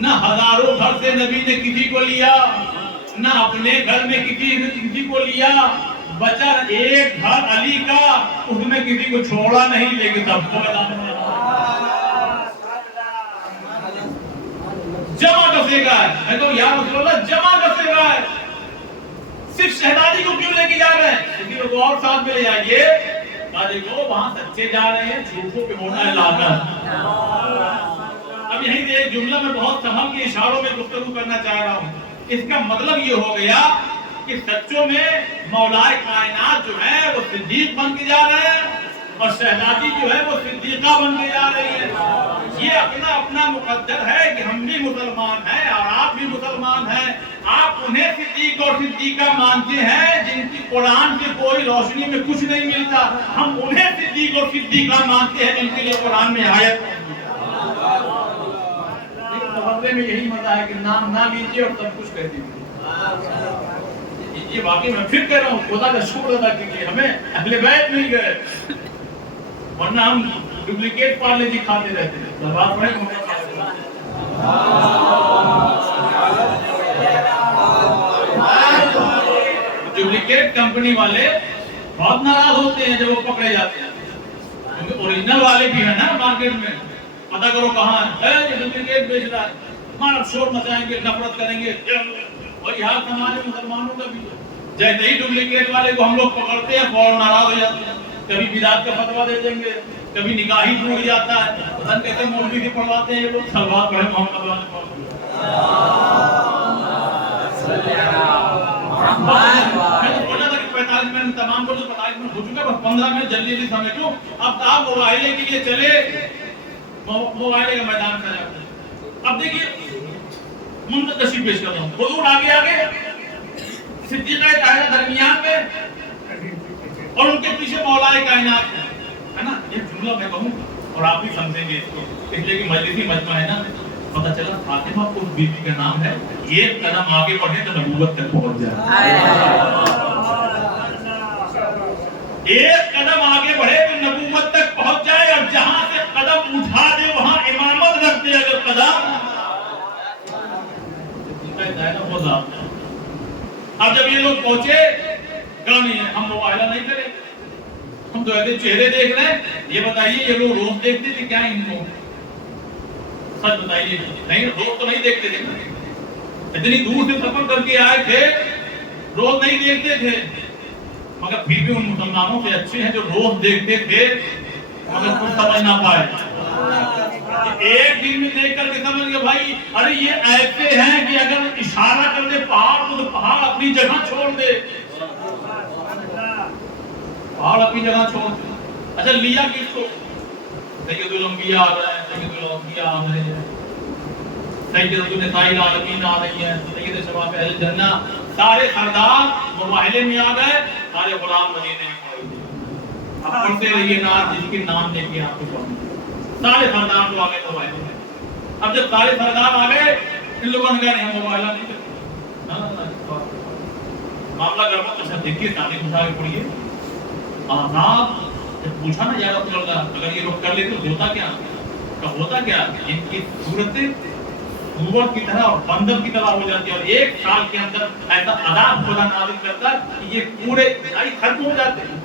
نہ ہزاروں گھر سے نبی نے کسی کو لیا، نہ اپنے گھر میں کسی کو لیا، بچا ایک گھر علی کا، اس میں کسی کو چھوڑا نہیں، لیکن سب کو جمع کا صیغہ ہے۔ میں تو یا رسول اللہ جمع کا صیغہ ہے، صرف شہزادی کو کیوں لے کے جا رہے ہیں؟ کسی کو اور ساتھ میں لے جائیے، دیکھو وہاں سچے جا رہے ہیں، جھوٹوں پہ ہونا ہے لعنت۔ اب یہیں سے ایک جملہ میں بہت سمجھ کے اشاروں میں گفتگو کرنا چاہ رہا ہوں، اس کا مطلب یہ ہو گیا کہ سچوں میں مولائے کائنات جو ہے وہ صدیق بن کے جا رہے ہیں، اور شہزادی جو ہے وہ صدیقہ بن کے جا رہی ہے۔ یہ اپنا اپنا مقدر ہے کہ ہم بھی مسلمان ہیں اور آپ بھی مسلمان ہیں۔ آپ انہیں صدیق اور صدیقہ مانتے ہیں جن کی قرآن کی کوئی روشنی میں کچھ نہیں ملتا، ہم انہیں صدیق اور صدیقہ مانتے ہیں جن کے لیے قرآن میں آیت ہے۔ محبت میں یہی مزہ ہے کہ نام نہ لیجیے اور سب کچھ کہہ دیجیے۔ یہ واقعی میں پھر کہہ رہا ہوں، خدا کا شکر ادا کیجیے ہمیں اہل بیت مل گئے، ورنہ ہم ڈپلیکیٹ پارلے جی کھاتے رہتے ہیں۔ بات پڑھیں ڈپلیکیٹ کمپنی والے بہت ناراض ہوتے ہیں جب وہ پکڑے جاتے ہیں، کیونکہ اوریجنل والے بھی ہیں نا مارکیٹ میں، پتہ کرو کہاں ہے یہ ڈپلیکیٹ بیچ رہا ہے، ہمارا شور مچائیں گے، نفرت کریں گے۔ وہی حال ہمارے مسلمانوں کا بھی ہے، جیسے ہی ڈپلیکیٹ والے کو ہم لوگ پکڑتے ہیں فوراً ناراض ہو جاتے ہیں، کبھی بدعت کا فتویٰ دے دیں گے، کبھی نکاح ہی ٹوٹ جاتا ہے، پتہ کہتے ہیں مولوی سے پڑھواتے ہیں یہ لوگ۔ صلوات پڑھیں محمد میں تمام کو جو 45 منٹ ہو چکا، بس 15 منٹ جلدی سمیٹو۔ اب آپ مباہلے کے لیے چلے، مباہلے کا میدان کھا جاتے ہیں۔ اب دیکھیے منتشی پیش کرتا ہوں. حضور آگے آگے, صدیقہ طاہرہ درمیان میں, اور ان کے پیچھے مولا کائنات ہے نا. یہ جملہ میں کہوں اور آپ بھی سمجھیں گے اس کو, اس لیے کہ مجلسی مجمع ہے نا. پتہ چلا فاطمہ اس بیوی کا نام ہے, ایک قدم آگے بڑھے تو نبوت تک پہنچ جائے. ایک قدم آگے بڑھے تو نبوت تک پہنچ جائے, اور جہاں سے قدم اٹھا دے وہاں امامت رکھ دے اگر قدم. اب جب یہ لوگ پہنچے, کہا نہیں ہے ہم معاہدہ نہیں کریں, ہم تو ایسے چہرے دیکھ رہے ہیں. یہ بتائیے یہ لوگ روز دیکھتے تھے کیا ان کو؟ سچ بتائیے. نہیں, روز تو نہیں دیکھتے تھے, اتنی دور سے سفر کر کے آئے تھے, روز نہیں دیکھتے تھے. مگر پھر بھی ان مسلمانوں سے اچھے ہیں جو روز دیکھتے تھے مگر کچھ سمجھ نہ پائے. ایک دن میں دیکھ کر کے سمجھ گئے بھائی ارے یہ ایسے ہیں کہ اگر اشارہ کر دے پہاڑ تو پہاڑ اپنی جگہ چھوڑ دے. پہاڑ اپنی جگہ چھوڑ دے. اچھا لیا کس کو؟ سید الانبیاء آ رہے ہیں, سید الانبیاء آ رہے ہیں, سید النساء العالمین آ رہی ہیں, سید شباب اہل جنہ, سارے سردار مباہلے میں آ گئے, سارے غلام مدینے میں پڑے ہوئے. اب پڑھتے رہیے نام جس کے نام لے کے آپ کو پڑھیں. سارے سردار کو آگے مباہلے میں. اب جب سارے سردار آ گئے, ان لوگوں نے کہا نہیں ہم مباہلہ نہیں کرتے. معاملہ گڑبڑ. اچھا دیکھیے تاریخ اٹھا کے پڑھیے. آزاد جب پوچھا نا یا رسول اللہ اگر یہ لوگ کر لیتے تو ہوتا کیا؟ کہ ہوتا کیا ان کی صورتیں سور کی طرح اور بندر کی طرح ہو جاتی ہے, اور ایک سال کے اندر ایسا عذاب خدا نازل کرتا ہے کہ یہ پورے عیسائی ختم ہو جاتے ہیں,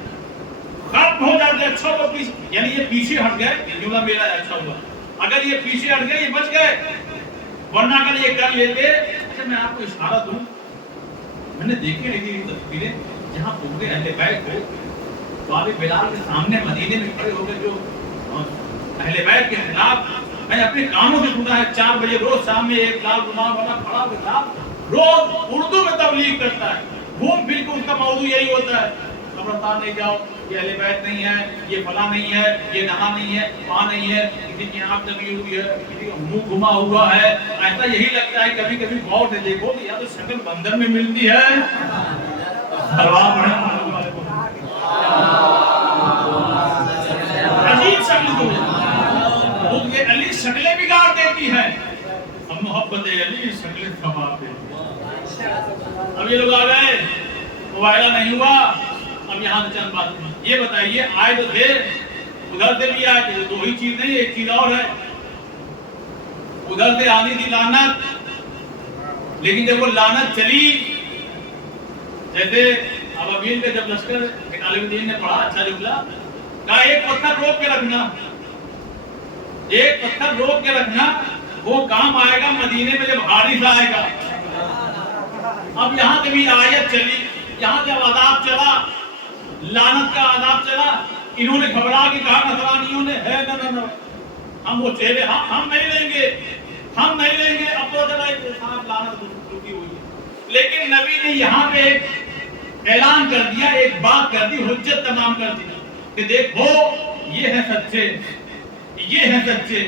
ختم ہو جاتے ہیں. اچھا وہ پیچھے, یعنی یہ پیچھے ہٹ گئے, یہ جملہ میرا ہے اچھا ہوا, اگر یہ پیچھے ہٹ گئے یہ بچ گئے, ورنہ اگر یہ کر لیتے. اچھا میں آپ کو اشارہ دوں, میں نے دیکھی رہی تصویریں جہاں پورے اہل بیت ہو, باب بلال کے سامنے مدینے میں کھڑے ہو گئے جو اہل بیت کے خلاف. میں اپنے کانوں سے سنا ہے 4 بجے روز شام میں ایک لال رومال والا کھڑا ہوا روز اردو میں تبلیغ کرتا ہے. گھوم پھر کے اس کا موضوع یہی ہوتا ہے قبرستان نہیں جاؤ, یہ اہل بیت نہیں ہے, یہ فلاں نہیں ہے, یہ نہا نہیں ہے, وہاں نہیں ہے, کسی کی آنکھ دبی ہوئی ہے, کسی کا منہ گھما ہوا ہے. ایسا یہی لگتا ہے کبھی کبھی غور سے دیکھو کہ یا تو شکل بندر میں ملتی ہے. عجیب شکل کو یہ علی شکلیں بگاڑ دیتی ہے. ہم محبت علی شکلیں ثواب دیتی ہے. اب یہ لوگ آ گئے, مباہلہ نہیں ہوا. اب یہاں سے چند بات یہ بتائیے, آئے تو تھے ادھر سے بھی آئے تھے, دو ہی چیز نہیں ایک چیز اور ہے. ادھر سے آنی تھی لعنت, لیکن جب وہ لعنت چلی, جیسے ابابیل کا جب لشکر عالم الدین نے پڑھا اچھا جملہ, کہا ایک پتھر روک کے رکھنا, ایک پتھر روک کے رکھنا, وہ کام آئے گا مدینے میں جب حارث آئے گا. اب یہاں سے بھی آیت چلی, یہاں جب عذاب چلا, لعنت کا عذاب چلا, انہوں نے گھبرا کے کہا نصرانیوں نے ہے نہ ہم وہ چہرے ہم نہیں لیں گے, ہم نہیں لیں گے. اب تو چلا صاحب لعنت رکی ہوئی ہے. لیکن نبی نے یہاں پہ ایک اعلان کر دیا, ایک بات کر دی, حجت تمام کر دی کہ دیکھو یہ ہے سچے, یہ ہے سچے.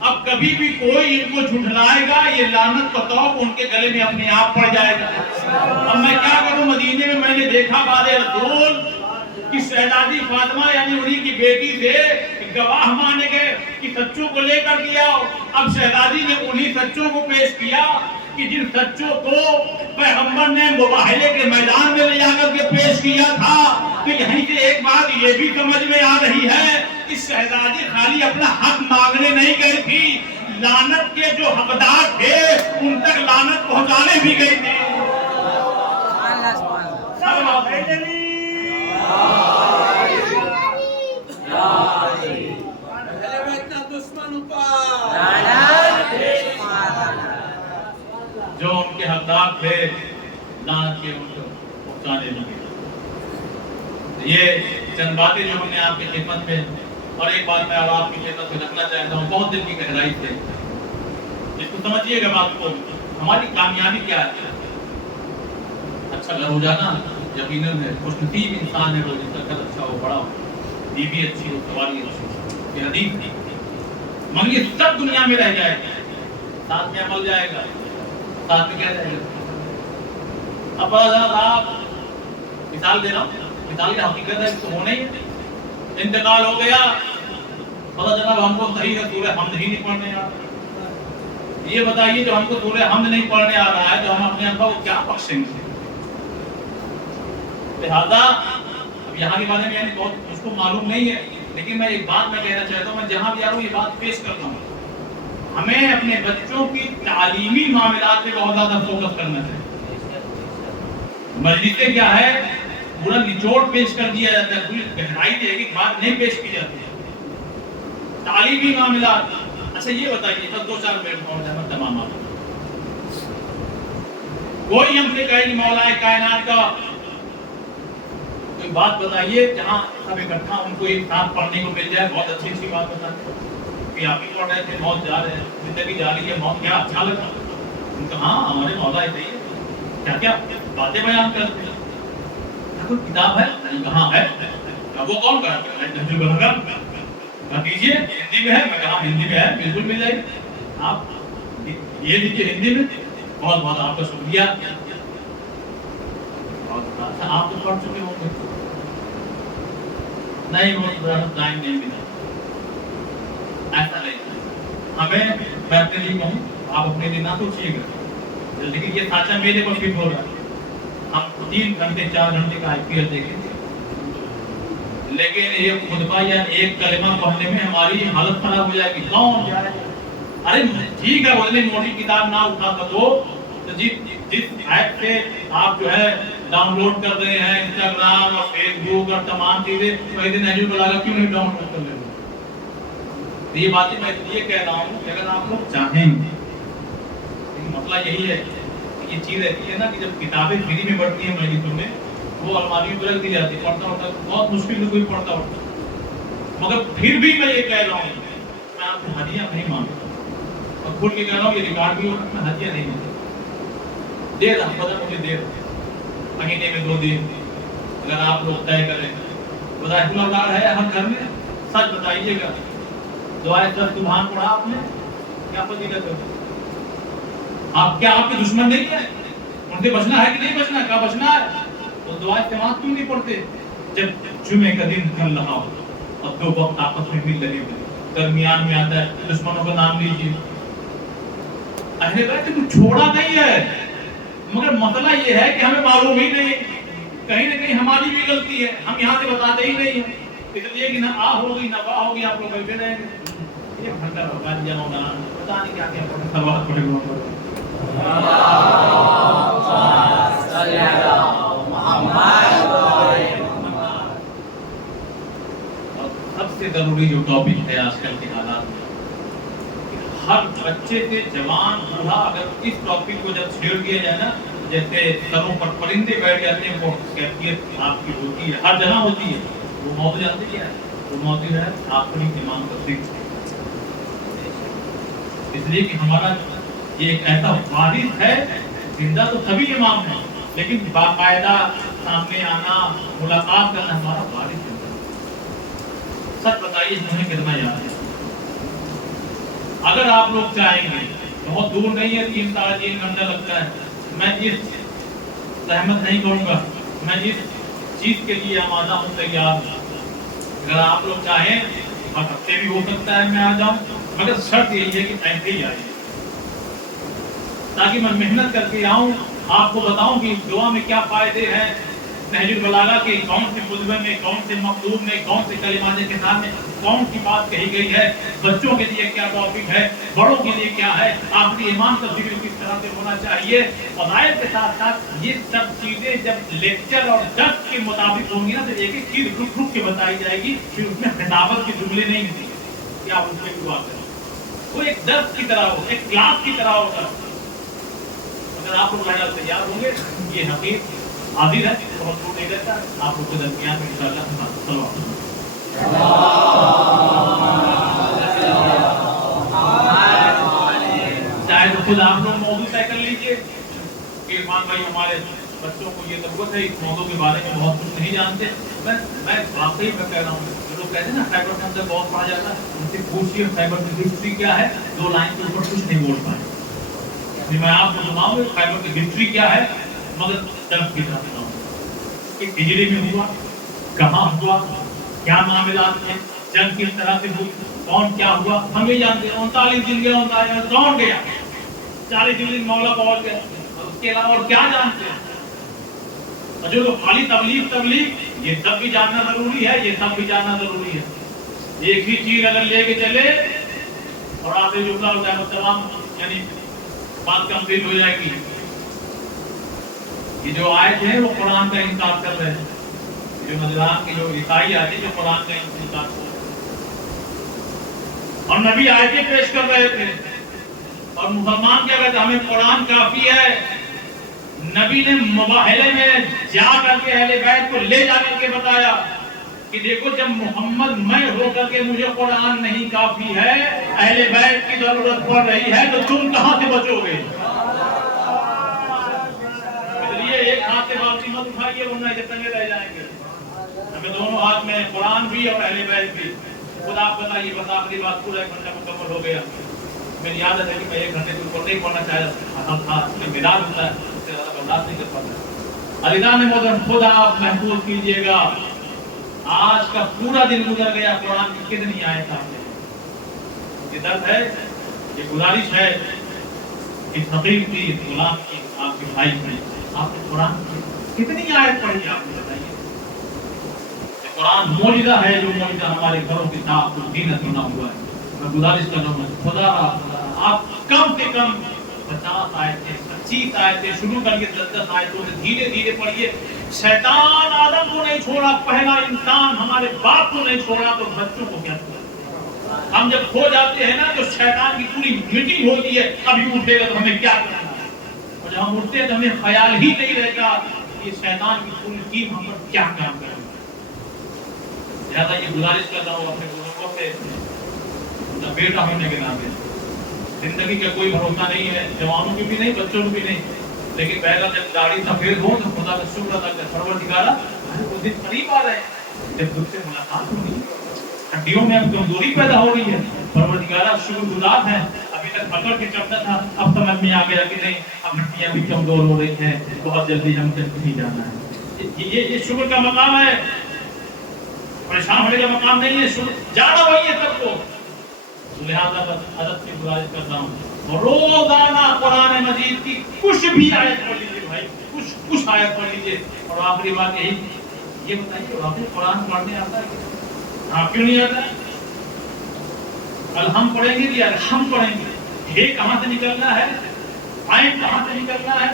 اب کبھی بھی کوئی ان کو جھٹلائے گا یہ لعنت کا توق ان کے گلے میں اپنے آپ پڑ جائے گا. اب میں کیا کروں, مدینے میں نے دیکھا بعد رسول کہ شہزادی فاطمہ یعنی انہی کی بیٹی سے گواہ مانے گئے کہ سچوں کو لے کر کے آؤ. اب شہزادی نے انہی سچوں کو پیش کیا کہ جن سچوں کو پیغمبر نے مباہلے کے میدان میں لے جا کر کے پیش کیا تھا. تو یہیں سے ایک بات یہ بھی سمجھ میں آ رہی ہے کہ شہزادی خالی اپنا حق مانگنے نہیں گئی تھی, لعنت کے جو حقدار تھے ان تک لعنت پہنچانے بھی گئی تھی. جو ان کے حقدار تھے لعنت کے ان کو پہنچانے لگے. یہ چند باتیں جو ہم نے آپ کی خدمت میں, اور ایک بات میں آپ کی خدمت میں رکھنا چاہتا ہوں, بہت دل کی گہرائی سے اس کو سمجھیے گا بات کو. ہماری کامیابی کیا ہے؟ اچھا گھر ہو جانا یقیناً ہے, خوش نصیب انسان ہے وہ جس کا گھر اچھا ہو, بڑا ہو, بیوی اچھی ہو, سواری اچھی ہو. یہ حدیث تھی, مگر یہ سب دنیا میں رہ جائے گا, ساتھ میں عمل جائے گا. ساتھ میں کیا جائے گا. اب پتا چلا صاحب مثال دے رہا ہوں, مثال کی حقیقت ہے تو ہونا ہی ہے. انتقال ہو گیا, پتا چلا ہم کو صحیح ہے سورہ حمد ہی نہیں پڑھنے آ رہا. یہ بتائیے جو ہم کو سورہ حمد نہیں پڑھنے آ رہا ہے تو ہم اپنے ابا کو کیا بخشیں گے؟ لہذا اب یہاں کے بارے میں یعنی بہت اس کو معلوم نہیں ہے, لیکن میں ایک بات میں کہنا چاہتا ہوں, میں جہاں بھی آ رہا ہوں یہ بات پیش کرتا ہوں, ہمیں اپنے بچوں کی تعلیمی معاملات پہ بہت زیادہ فوکس کرنا چاہیے. مجلس سے کیا ہے پورا نچوڑ پیش کر دیا جاتا ہے, پوری گہرائی سے ایک بات نہیں پیش کی جاتی ہے. تعلیمی معاملات. اچھا یہ بتائیے بس 2-4 منٹ اور میں تمام آپ کوئی ہم سے کہے کہ مولا کائنات کا کوئی بات بتائیے جہاں سب اکٹھا ان کو ایک ساتھ پڑھنے کو مل جائے, بہت اچھی اچھی بات بتائیں کہ آپ ہی پڑھ رہے تھے, موت جا رہے ہیں, زندگی جا رہی ہے, موت کیا اچھا لگا. ان کا ہاں ہمارے مولا ایسے ہی ہے, کیا کیا باتیں بیان کرتے ہیں. کوئی کتاب ہے کہاں ہے, وہ کون کراتا ہے نہج البلاغہ دیجیے ہندی میں ہے. میں کہا ہندی میں ہے, بالکل مل جائے گی. آپ یہ دیجیے ہندی میں. بہت بہت آپ کا شکریہ. آپ تو پڑھ چکے ہوں گے. نہیں وہ ٹائم نہیں ملا, ایسا نہیں. ہمیں میں اپنے لیے کہوں, آپ اپنے لیے نہ سوچیے گا, لیکن یہ سانچہ میرے پر فٹ ہو رہا ہے. ہم 3 گھنٹے 4 گھنٹے کا IPL دیکھیں گے, لیکن ایک خطبہ یا ایک کلمہ پڑھنے میں ہماری حالت خراب ہو جائے گی. کون جائے؟ ارے ٹھیک ہے اتنی موٹی کتاب نہ اٹھا سکو تو جس ایپ سے آپ جو ہے ڈاؤن لوڈ کر رہے ہیں, انسٹاگرام اور فیس بک اور تمام چیزیں, وہی دن نہج البلاغہ کیوں نہیں ڈاؤن لوڈ کر رہے ہو؟ تو یہ باتیں میں اس لیے کہہ رہا ہوں کہ اگر آپ لوگ چاہیں, مسئلہ یہی ہے یہ چیز ایسی ہے نا کہ جب کتابیں فری میں بڑھتی ہیں مجلسوں میں, وہ الماری میں رکھ دی جاتی, پڑھتا ہوتا بہت مشکل سے کوئی پڑھتا ہوتا. مگر پھر بھی میں یہ کہہ رہا ہوں میں آپ سے ہدیہ نہیں مانگتا, اور کھل کے کہہ رہا ہوں یہ ریکارڈ بھی ہوگا, میں ہدیہ نہیں مانگتا. دے رہا پتہ مجھے دے رہا مہینے میں 2 دن اگر آپ لوگ طے کریں. بظاہر اللہ ہے ہر گھر میں, سچ بتائیے گا دعائے سبحان پڑھا آپ نے, کیا فضیلت ہے؟ آپ کیا آپ کے دشمن نہیں ہیں؟ ان سے بچنا ہے کہ نہیں بچنا؟ کیا بچنا ہے؟ تو دعائے استعمال کیوں نہیں پڑھتے؟ جب جمعے کا دن کل رہا ہو اور 2 وقت آپس میں مل لگے ہوئے, درمیان میں آتا ہے دشمنوں کا نام لیجیے. اہل بیت کو چھوڑا نہیں ہے, مگر مسئلہ یہ ہے کہ ہمیں معلوم ہی نہیں, کہیں نہ کہیں ہماری بھی غلطی ہے, ہم یہاں سے بتاتے ہی نہیں ہیں. اس لیے کہ نہ آ ہوگی نہ با ہوگی, آپ لوگ بیٹھے رہیں گے. یہ گھنٹہ بتا دیا مولانا, پتا نہیں کیا کیا سلوات پڑھے گا. سب سے ضروری جو ٹاپک ہے آج کل کے حالات میں, ہر بچے سے جوان بوڑھا اگر اس ٹاپک کو جب چھیڑ دیا جائے نا, جیسے سروں پر پرندے بیٹھ جاتے ہیں, وہ کیفیت آپ کی ہوتی ہے, ہر جگہ ہوتی ہے. وہ موضوع جانتے کیا ہے؟ وہ موضوع ہے آپ کو امام تصدیق. اس لیے کہ ہمارا یہ ایک ایسا وارث ہے, زندہ تو سبھی امام ہیں, لیکن باقاعدہ سامنے آنا, ملاقات کرنا ہمارا وارث ہے. سچ بتائیے ہمیں کتنا یاد ہے؟ اگر آپ لوگ چاہیں گے, بہت دور نہیں ہے, 3-3.5 گھنٹہ لگتا ہے, میں اس زحمت نہیں کروں گا, میں اس چیز کے لیے آمادہ ہوں, تیار ہوں. اگر آپ لوگ چاہیں ہر ہفتے بھی ہو سکتا ہے میں آ جاؤں, مگر شرط یہی ہے کہ ایسے ہی آئیے, تاکہ میں محنت کر کے آؤں, آپ کو بتاؤں کہ دعا میں کیا فائدے ہیں, نہج البلاغہ کے کون سے خطبے میں, کون سے مقصود میں, کون سے کلمات کے ساتھ میں کون سی بات کہی گئی ہے, بچوں کے لیے کیا ٹاپک ہے, بڑوں کے لیے کیا ہے, آخری ایمان تصدیق کس طرح سے ہونا چاہیے. فضائل کے ساتھ ساتھ یہ سب چیزیں جب لیکچر اور درس کے مطابق ہوں گی نا, تو ایک ایک چیز رک رک کے بتائی جائے گی, پھر اس میں خطابت کے جملے نہیں ہوں گے کہ آپ اس پہ دعا کریں. وہ ایک درس کی طرح ہو, ایک کلاس کی طرح ہوگا. اگر آپ لوگ تیار ہوں گے, یہ حقیق حاضر ہے, بہت دور نہیں رہتا, آپ لوگ کے درمیان میں انشاءاللہ چاہے تو خود آپ لوگ موضوع طے کر لیجیے کہ عرفان بھائی ہمارے بچوں کو یہ ضرورت ہے, اس موضوع کے بارے میں بہت کچھ نہیں جانتے. میں واقعی میں کہہ رہا ہوں, لوگ کہتے ہیں نا خیبر کے اندر بہت پڑھا جاتا ہے, ان سے پوچھیے خیبر کی ہسٹری کیا ہے, 2 لائن کے اوپر کچھ نہیں بول پائے. میں آپ کو سناؤں گا خیبر کی ہسٹری کیا ہے، مگر طرف کی طرف سناؤں کہ ہجری میں ہوا، کہاں ہوا، کیا معاملات ہیں، جنگ کس طرح سے ہوئی، کون کیا ہوا، ہم یہ جانتے ہیں 39 دن گیا، 39 کون گیا، 40 دن مولا پہنچ گیا، اس کے علاوہ اور کیا جانتے ہیں؟ اور جو لوگ خالی تبلیغ یہ سب بھی جاننا ضروری ہے، یہ سب بھی جاننا ضروری ہے. ایک ہی چیز اگر لے کے چلے اور آخری جملہ ہوتا ہے تمام، یعنی بات کمپلیٹ ہو جائے گی. یہ جو آیت ہیں وہ قرآن کا انکار کر رہے ہیں، جو نظران کی جو عیسائی آتے جو قرآن کا انکار کر رہے ہیں، اور نبی آیتیں پیش کر رہے تھے، اور مسلمان کیا کہتے ہمیں قرآن کافی ہے. نبی نے مباہلے میں جا کر کے اہل بیت کو لے جا کر کے بتایا کہ دیکھو جب محمد میں ہو کر کے مجھے قرآن نہیں کافی ہے، اہل بیت کی ضرورت پڑ رہی ہے، تو تم کہاں سے بچو گے؟ اس لیے ایک ہاتھ سے بالٹی مت اٹھائیے ورنہ یہ تنگے رہ جائیں گے. ہمیں دونوں ہاتھ میں قرآن بھی اور اہل بیت بھی. خود آپ بتائیے، بس آخری بات پورا 1 گھنٹہ مکمل ہو گیا. میری عادت ہے کہ میں 1 گھنٹے سے اوپر نہیں پڑھنا چاہتا، میدان ہوتا ہے اس سے زیادہ برداشت نہیں کر پاتا. عزیزان محترم، خود آپ محفوظ کیجیے گا. آج کا پورا دن گزر گیا، قرآن کی کتنی آیت آپ نے. یہ درد ہے، یہ گزارش ہے کہ فقیر کی، غلام کی، آپ کے بھائی میں آپ نے قرآن کی کتنی آیت پڑھی آپ نے بتائیے. قرآن معجزہ ہے، جو معجزہ ہمارے گھروں کے ساتھ زینت بنا ہوا ہے. میں گزارش کر رہا ہوں خدا آپ کم سے کم 50 آیتیں 25 آیتیں شروع کر کے 10 آیتوں سے دھیرے دھیرے پڑھیے. شیطان آدم کو نہیں چھوڑا، پہلا انسان ہمارے باپ کو نہیں چھوڑا تو بچوں کو کیا چھوڑا. ہم جب کھو جاتے ہیں نا تو شیطان کی پوری میٹنگ ہوتی ہے، ابھی اٹھے گا تو ہمیں کیا کرنا ہے، اور جب ہم اٹھتے ہیں تو ہمیں خیال ہی نہیں رہتا کہ شیطان کی پوری ٹیم ہم پر کیا کام کرے. لہٰذا یہ گزارش کر رہا ہوں اپنے بزرگوں سے، بیٹا ہونے کے ناطے زندگی کا کوئی بھروسہ نہیں ہے، جوانوں کی بھی نہیں، بچوں کی بھی نہیں. لیکن پہلا جب داڑھی سفید ہو تو خدا کا شکر ادا کر، پروردگارا وہ دن قریب آ رہے ہیں جب تم سے ملاقات ہوگی، ہڈیوں میں اب کمزوری پیدا ہو رہی ہے. پروردگارا شکر گزار ہیں، ابھی تک پکڑ کے چڑھتا تھا، اب سمجھ میں آ گیا کہ نہیں، اب ہڈیاں بھی کمزور ہو رہی ہیں، بہت جلدی ہم تک نہیں جانا ہے. یہ شکر کا مقام ہے، پریشان ہونے کا مقام نہیں ہے. جانا وہی ہے سب کو. لہذا بس حضرت کی گزارش کرتا ہوں، اور روزانہ قرآن مجید کی کچھ بھی آیت پڑھ لیجیے بھائی، کچھ آیت پڑھ لیجیے. اور آخری بات یہی، یہ بتائیے واقعی قرآن پڑھنے آتا ہے کہ آپ کیوں نہیں آتا ہے؟ کل ہم پڑھیں گے یا ہم پڑھیں گے، یہ کہاں سے نکلنا ہے، آئین کہاں سے نکلنا ہے.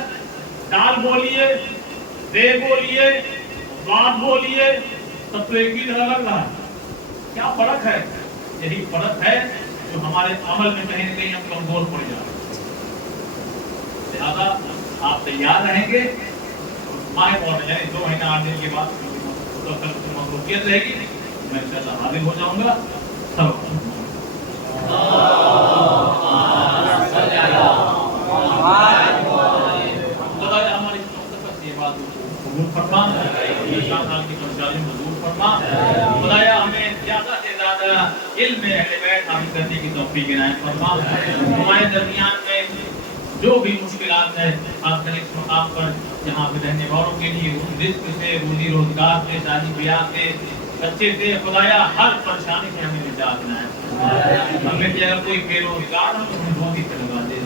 دال بولیے، دے بولیے، بات بولیے، سب تو ایک ہی طرح لگ رہا ہے. کیا فرق ہے؟ یہی فرق ہے جو ہمارے عمل میں کہیں نہ کہیں ہم کمزور پڑ جائیں. لہذا آپ تیار رہیں گے، ماہ محرم یعنی 2 مہینہ 8 دن کے بعد مصروفیت رہے گی، میں انشاءاللہ حاضر ہو جاؤں گا. ہماری یہ بات قبول فرما، خدایا ہمیں زیادہ سے زیادہ علم اہل بیت حاصل کرنے کی توفیق عنایت فرما. ہمارے درمیان میں جو بھی مشکلات ہے خاص کر اس مقام پر جہاں پہ رہنے والوں کے لیے رزق سے، روزی روزگار سے، شادی بیاہ سے، بچے سے، خدایا ہر پریشانی سے ہمیں نجات عنایت فرما. ہمیں سے اگر کوئی بے روزگار ہو تو انہیں روزی سے لگا دے.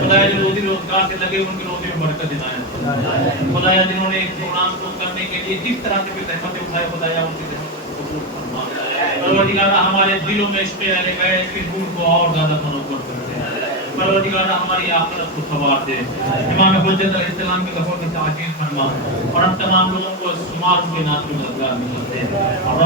خدایا جو روزی روزگار سے لگے ان کی روزی میں برکت عنایت فرما. خدایا جنہوں نے اس پروگرام کو کرنے کے لیے جس طرح سے بھی زحمتیں اٹھائے، خدایا ان کی زحمت کو قبول فرما. پروردگارہ ہمارے دلوں میں عشق اہل بیت کی نور کو اور زیادہ منور کر دے. پروردگارہ ہماری آخرت کو سنوار دے. امام حجت علیہ السلام کے لفظوں کی تعظیم فرما، اور ہم تمام لوگوں کو شمار کے نام میں مددگار میں کر دے. اور